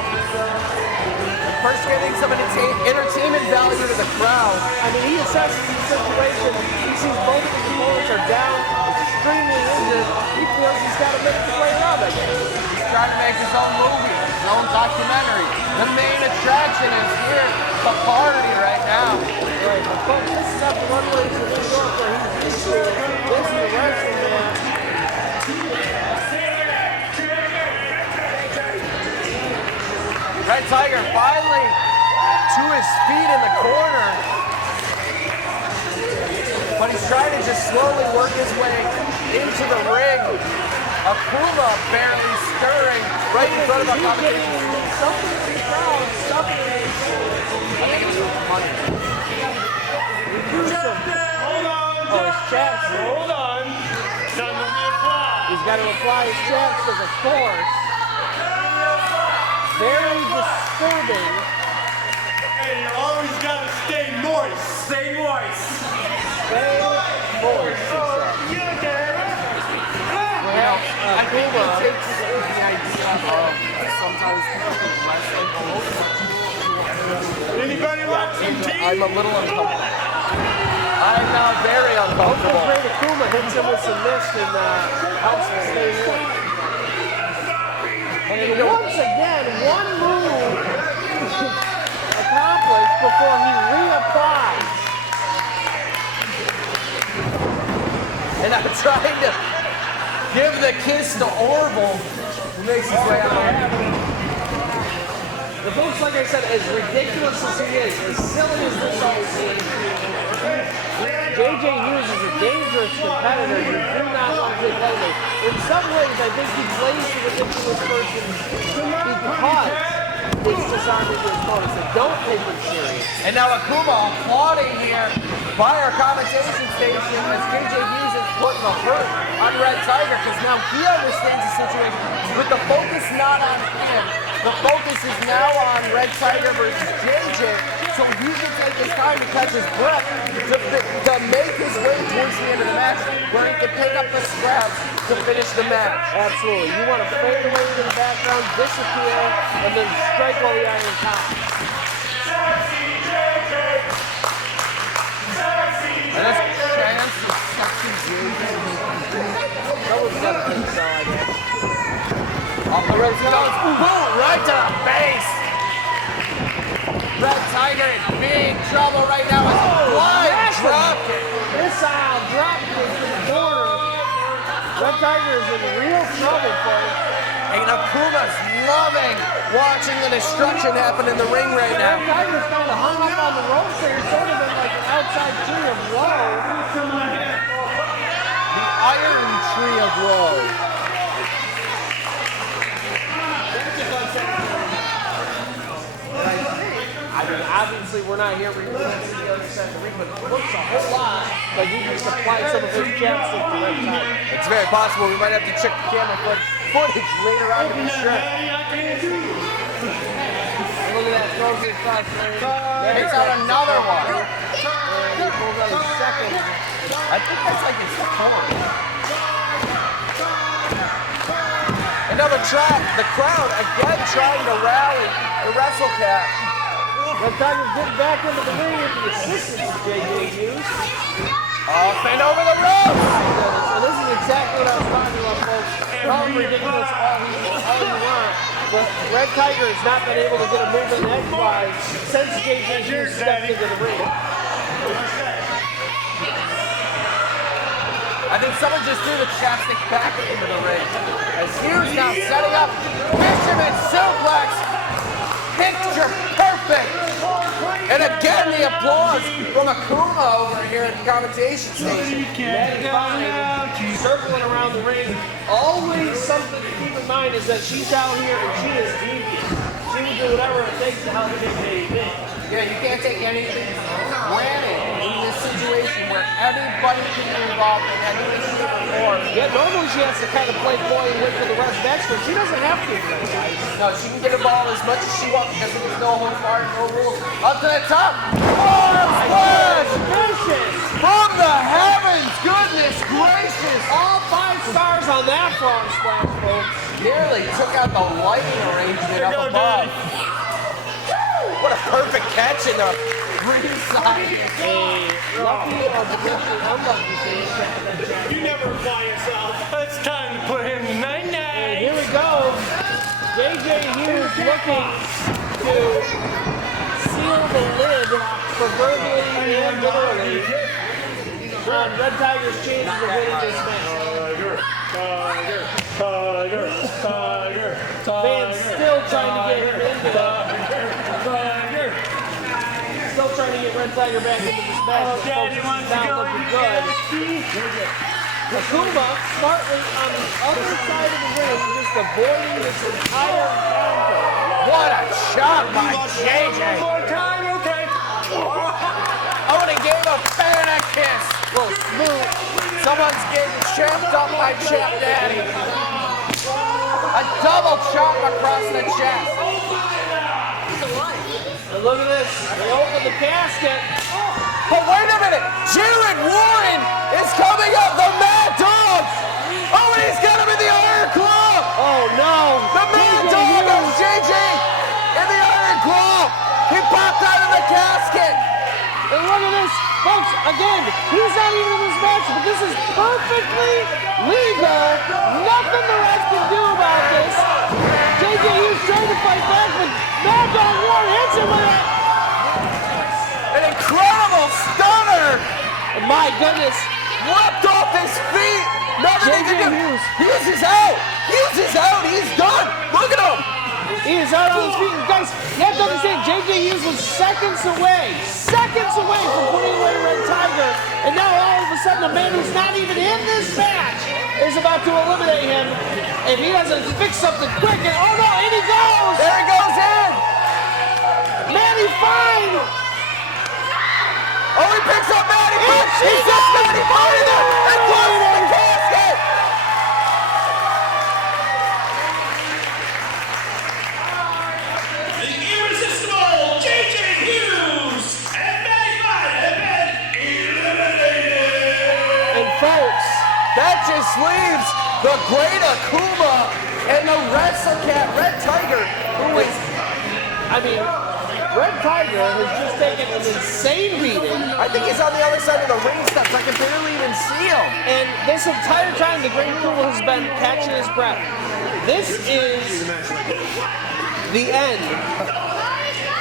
First getting some entertainment value to the crowd. I mean, he assesses the situation. He sees both of his opponents are down, extremely injured. He feels he's got a minute to play around, I guess. He's trying to make his own movie, his own documentary. The main attraction is here, the party right now. Right, but folks, this is at the runway to New York where he's used to. This is the wrestling match. Red Tiger finally to his feet in the corner. But he's trying to just slowly work his way into the ring. Akuma barely stirring right in front of our competition. Something in the crowd, something in money. Oh, his chaps. Hold on. Time to reapply. He's got to apply his chaps to the course. Very disturbing. Hey, you always gotta stay moist. Stay moist. Stay moist, he said. Well, I think Akuma, it takes the idea of sometimes people think wrestling all over the place. Anybody want some tea? I'm a little uncomfortable. I'm now very uncomfortable. Great Akuma hits him with some mist and helps him stay warm. And once again, one move accomplished before he reapplies. And I'm trying to give the kiss to Orville, who makes his way out. The folks, like I said, as ridiculous as he is, as silly as this all is, JJ Hughes is a dangerous competitor. You do not want to take lightly. In some ways, I think he plays the ridiculous person because it's disarming to his opponents that don't take him serious. And now Akuma applauding here by our commentation station as JJ Hughes is putting a hurt on Red Tiger because now he understands the situation. With the focus not on him, the focus is now on Red Tiger versus JJ, so he can take his time to catch his breath to make his way towards the end of the match where he can pick up the scraps to finish the match. Absolutely. You want to fade away to the background, disappear, and then strike while the iron's hot. And that's chance of sexy JJ. Someone's got to think so, I guess. Off the ropes goes, boom, right to the face. Red Tiger in big trouble right now as a flying drop kick. Missile drop kick to the corner. Red Tiger is in real trouble, folks. And Akuma's loving watching the destruction happen in the ring right now. Red Tiger's kind of hung up on the ropes there, sort of in like an outside tree of woe. The iron tree of woe. I mean, obviously we're not here representing the other side of the ring, but it looks a whole lot like he just applied some of his chapstick to Red Tiger. It's very possible. We might have to check the camera footage later on to be sure. Look at that, throws it across the ring. Takes out another one. And he pulls out his second. I think that's like his tongue. And now the crowd again trying to rally the WrestleCat. Red Tiger getting back into the ring with the assistance of JJ Hughes. Up and over the ropes. And this is exactly what I was talking about, folks. Call him ridiculous all you want, but Red Tiger has not been able to get a move in edgewise since JJ Hughes stepped into the ring. I think someone just threw the chapstick back into the ring. As Hughes now setting up Fisherman suplex. Picture perfect. And again, the applause from Akuma over here at the commentation station. Circling around the ring. Always something to keep in mind is that she's out here and she is devious. She will do whatever it takes to help JJ win. Yeah, you can't take anything for granted in this situation where everybody can be involved in any way, shape, or form. Yeah, normally she has to kind of play boy and wait for the rest next, but she doesn't have to. No, she can get involved as much as she wants because there's no holds barred, no rules. Up to the top. Arm splash! Vicious! From the heavens! Goodness gracious! All 5 stars on that frog splash, folks. Nearly took out the lighting arrangement up above. What a perfect catch in the ringside. A lucky or potentially unlucky thing. You never apply yourself. It's time to put him to night-night. And here we go. JJ Hughes looking to seal the lid, proverbially and literally, on Red Tiger's chances of winning this match. Tiger. Fans still trying to get him into that. Still trying to get Red Tiger back into this match. But folks, this is not looking good. Akuma smartly on the other side of the ring, just avoiding this entire encounter. What a shot by JJ. More time, okay. Oh, and he gave a fan a kiss. Well, smooth. Someone's getting champed up by Champ Daddy. A double chop across the chest. And look at this. They open the casket. But wait a minute. Jared Warren is coming up. The Mad Dog. Oh, and he's got him in the Iron Claw. Oh, no. The Mad Dog of JJ in the Iron Claw. He popped out of the casket. And look at this. Folks, again, he's not even in this match, but this is perfectly legal. Nothing the ref can do about this. JJ Hughes trying to fight back, but Mad Dog Warren hits him with it. An incredible stunner. My goodness. Leapt off his feet. Nothing he JJ can do. Hughes. Hughes is out. Hughes is out. He's done. Look at him. He is out on his feet. And guys, you have to understand, JJ Hughes was seconds away from putting away Red Tiger. And now all of a sudden, a man who's not even in this match is about to eliminate him. If he doesn't fix something quick, and oh no, in he goes. There he goes in. Manny fine. Oh, he picks up Matty Fine. He gets Matty Fine in there and closes the casket. The irresistible JJ Hughes and Matty Fine have been eliminated. And folks, That just leaves the Great Akuma and the WrestleCat Red Tiger, who is, Red Tiger has just taken an insane beating. I think he's on the other side of the ring steps. I can barely even see him. And this entire time, the Great Akuma has been catching his breath. This is the end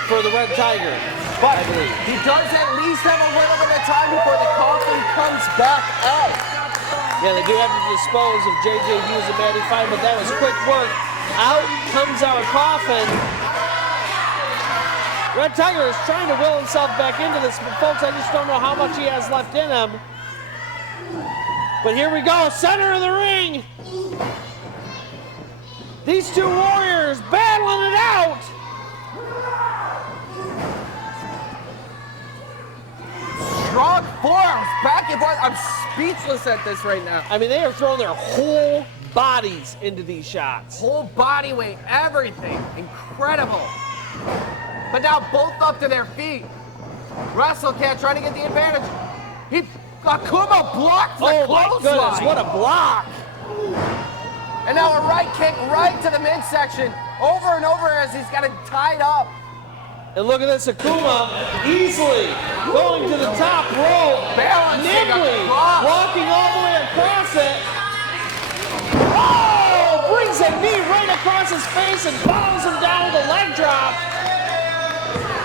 for the Red Tiger, But I believe. he does at least have a little bit of time before the coffin comes back out. Yeah, they do have to dispose of JJ Hughes and Matty Fine, but that was quick work. Out comes our coffin. Red Tiger is trying to will himself back into this, but folks, I just don't know how much he has left in him. But here we go, center of the ring. These two warriors battling it out. Strong forearms back and forth. I'm speechless at this right now. They are throwing their whole bodies into these shots. Whole body weight, everything. Incredible. But now both up to their feet. WrestleCat trying to get the advantage. Akuma blocks the Oh my clothesline. goodness, what a block. And now a right kick right to the midsection. Over and over as he's got it tied up. And look at this, Akuma easily going to the top rope, Balancing nimbly across. walking all the way across it. Oh, brings a knee right across his face and follows him down with a leg drop.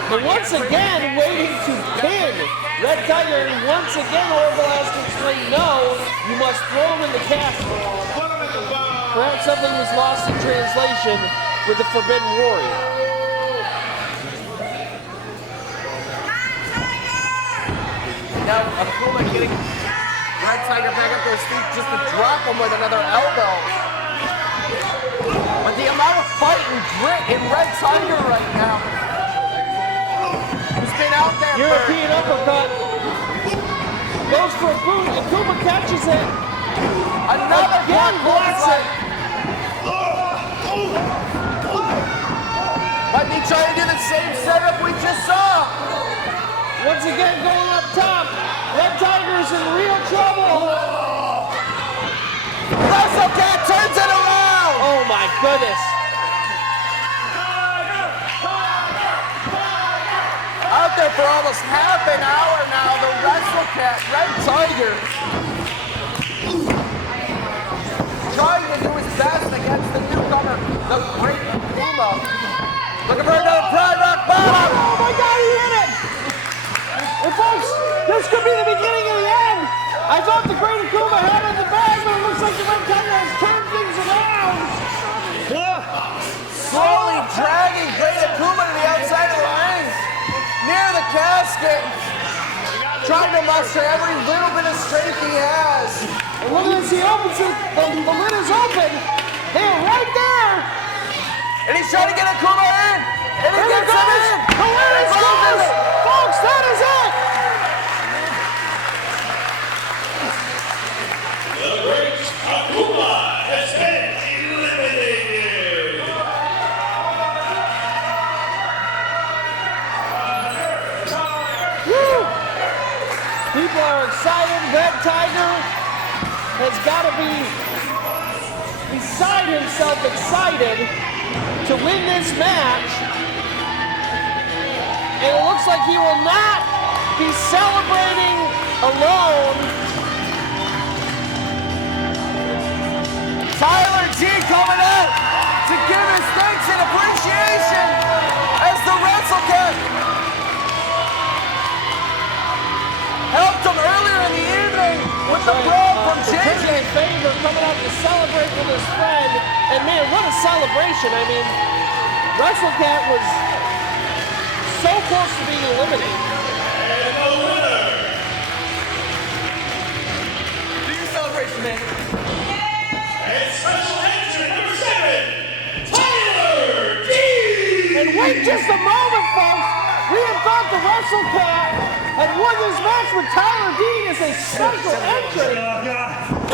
But once again, waiting to pin Red Tiger, and once again, Orville has to explain, no, you must throw him in the casket. Perhaps something was lost in translation with the Forbidden Warrior. Now Akuma getting Red Tiger back up to his feet just to drop him with another elbow. But the amount of fight and grit in Red Tiger right now. He's been out there European uppercut. Goes for a boot. Akuma catches it. Another Again blocks it. Might be trying to do the same setup we just saw. Once again going up top. Red Tiger's in real trouble. WrestleCat turns it around. Oh my goodness. Out there for almost half an hour now, the WrestleCat Red Tiger trying to do his best against the newcomer, the Great Akuma. Looking for another Pride Rock bottom. Oh my God, he hit it. And folks, this could be the beginning of the end. I thought the Great Akuma had it in the bag, but it looks like the Red Tiger has turned things around. Slowly dragging Great Akuma to the outside of the ring, near the casket. trying to muster every little bit of strength he has. And look at this, he opens it, the lid is open. They're right there. And he's trying to get Akuma in. And he gets him in. The lid is open. Folks, that is it. The great Akuma has been eliminated. Woo. People are excited. Red Tiger has got to be beside himself excited to win this match. And it looks like he will not be celebrating alone. Tyler G coming out to give his thanks and appreciation as the WrestleCat helped him earlier in the evening with the brawl from JJ. Favor coming out to celebrate with his friend. And man, what a celebration. I mean, WrestleCat was so close to being eliminated. And the winner. Do your celebration, man. And special entrant number 7, Tyler D. And wait just a moment, folks. We had thought the WrestleCat had won this match with Tyler Dean as a special entrant.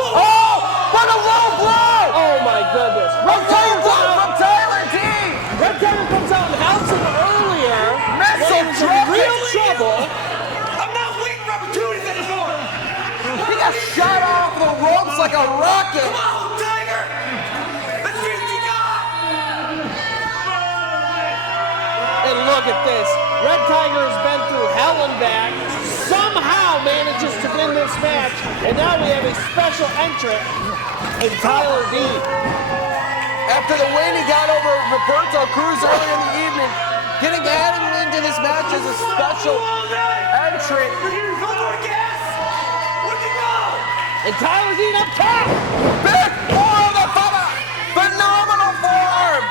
Oh, what a low blow! Oh my goodness. Red Tiger from Tyler D. Red Tiger comes out and helps him earlier. That's when he was in so real trouble. I'm not waiting for opportunities anymore. He got shot off the ropes like a rocket. Come on, Tiger. Let's see what you got. And look at this. Red Tiger has been through hell and back. Somehow manages to win this match. And now we have a special entrant in Tyler D. After the win he got over Roberto Cruz earlier in the evening, getting added into this match as a special entrant. No more gas. Where'd you go? And Tyler Dean up top. Big forearm the Bubba! Phenomenal forearm!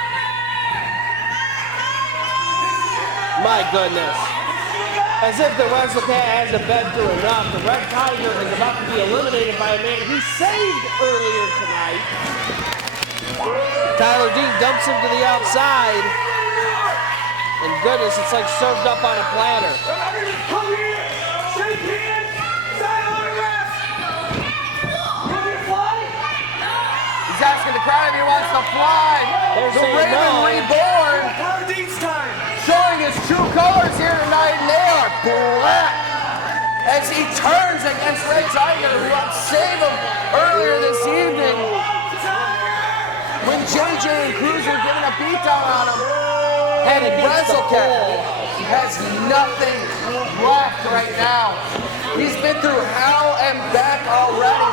My goodness. As if the WrestleCat hasn't been through enough. The Red Tiger is about to be eliminated by a man he saved earlier tonight. Tyler Dean dumps him to the outside. And goodness, it's like served up on a platter. Come here. Shake hands. Sign autographs. You want me to fly? He's asking the crowd if he wants to fly. They're The saying Raven no. Reborn Dean's time. showing his true colors here tonight, and they are black. As he turns against Red Tiger, who helped save him earlier this evening when JJ and Cruz were giving a beatdown on him. And WrestleCat has nothing left right now. He's been through hell and back already.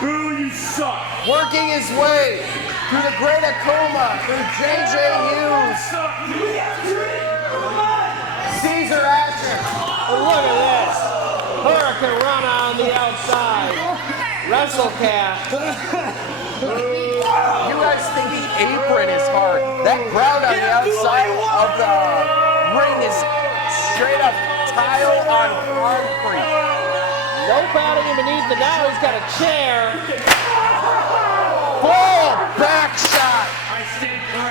Boo, you suck. Working his way through the great Akuma, through JJ Hughes, Caesar Asher. Oh, look at this. Hurricane Rana on the outside. WrestleCat. You guys think the apron is hard? That crowd on the outside of the ring is straight up tile on concrete. No padding him beneath the now. He's got a chair. Full back shot.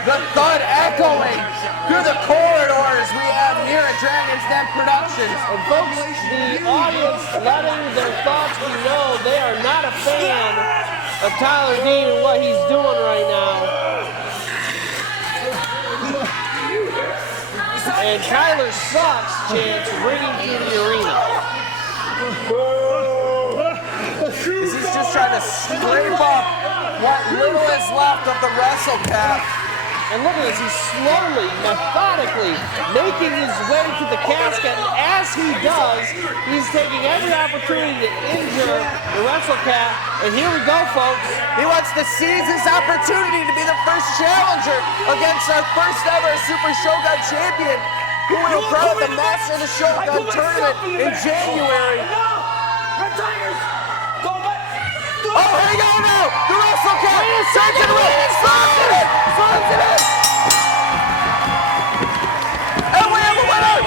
The thud echoing through the corridors we have here at Dragon's Den Productions. And folks, the audience letting their thoughts be known they are not a fan of Tyler Dean and what he's doing right now. And Tyler sucks chants ringing through the arena. He's just trying to scrape up what little is left of the WrestleCat. And look at this, he's slowly, methodically making his way to the casket. And as he does, he's taking every opportunity to injure the WrestleCat. And here we go, folks. He wants to seize this opportunity to be the first challenger against our first ever Super Shogun champion, who will crown the Master of the Shogun tournament in January. Red Tigers. Go back. Oh, here we go now! The WrestleCat turns it around, slams it in! Slams it in! And we have a winner!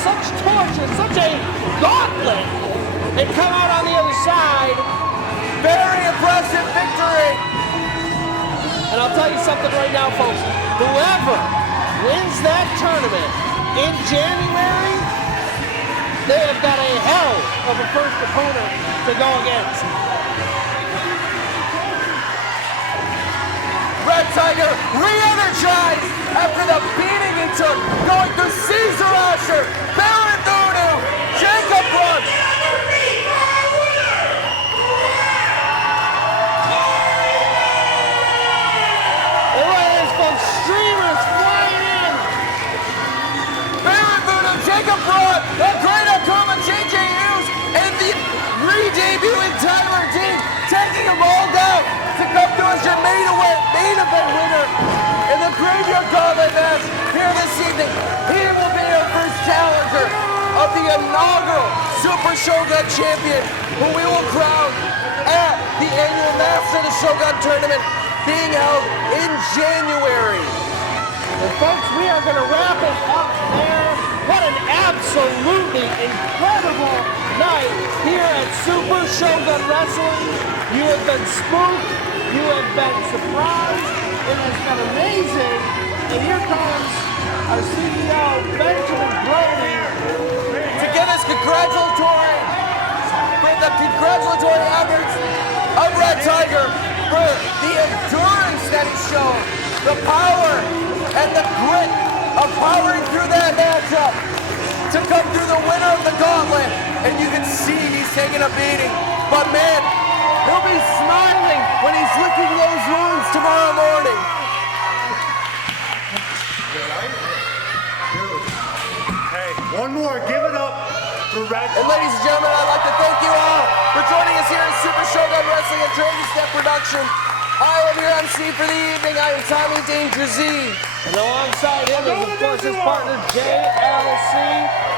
such torture, such a gauntlet, and come out on the other side. Very impressive victory. And I'll tell you something right now, folks. Whoever wins that tournament in January, they have got a hell of a first opponent to go against. Red Tiger re-energized after the beating he took, going through Caesar Asher, Baron Voodoo, Jacob Brunt. And look at this, folks, streamers flying in. Baron Voodoo, Jacob Brunt, the Great Akuma, JJ Hughes, and the re-debuting Tyler Dean, taking them all down to come to as your main event winner in the Graveyard Gauntlet match here this evening. He will be our first challenger of the inaugural Super Shogun champion, who we will crown at the annual Master of the Shogun tournament being held in January. And folks, we are going to wrap it up there. What an absolutely incredible night here at Super Shogun Wrestling. You have been spooked, you have been surprised, it has been amazing. And here comes our CEO, Benjamin Brody. To give us congratulatory efforts of Red Tiger for the endurance that he's shown, the power and the grit of powering through that matchup to come through the winner of the gauntlet. And you can see he's taking a beating, but man, he'll be smiling when he's licking those wounds tomorrow morning. Hey, one more. Give it up for Red. And ladies and gentlemen, I'd like to thank you all for joining us here at Super Shogun Wrestling and Dragon Step Production. I am your MC for the evening. I am Tommy Danger Z. And alongside him is, of course, his partner, JLC.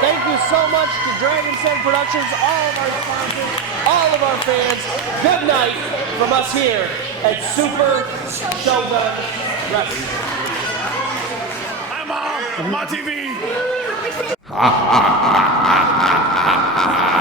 Thank you so much to Dragon Step Productions, all of our sponsors, all of our fans. Good night from us here at Super Shogun Wrestling. I'm on TV. Ha ha ha ha ha ha!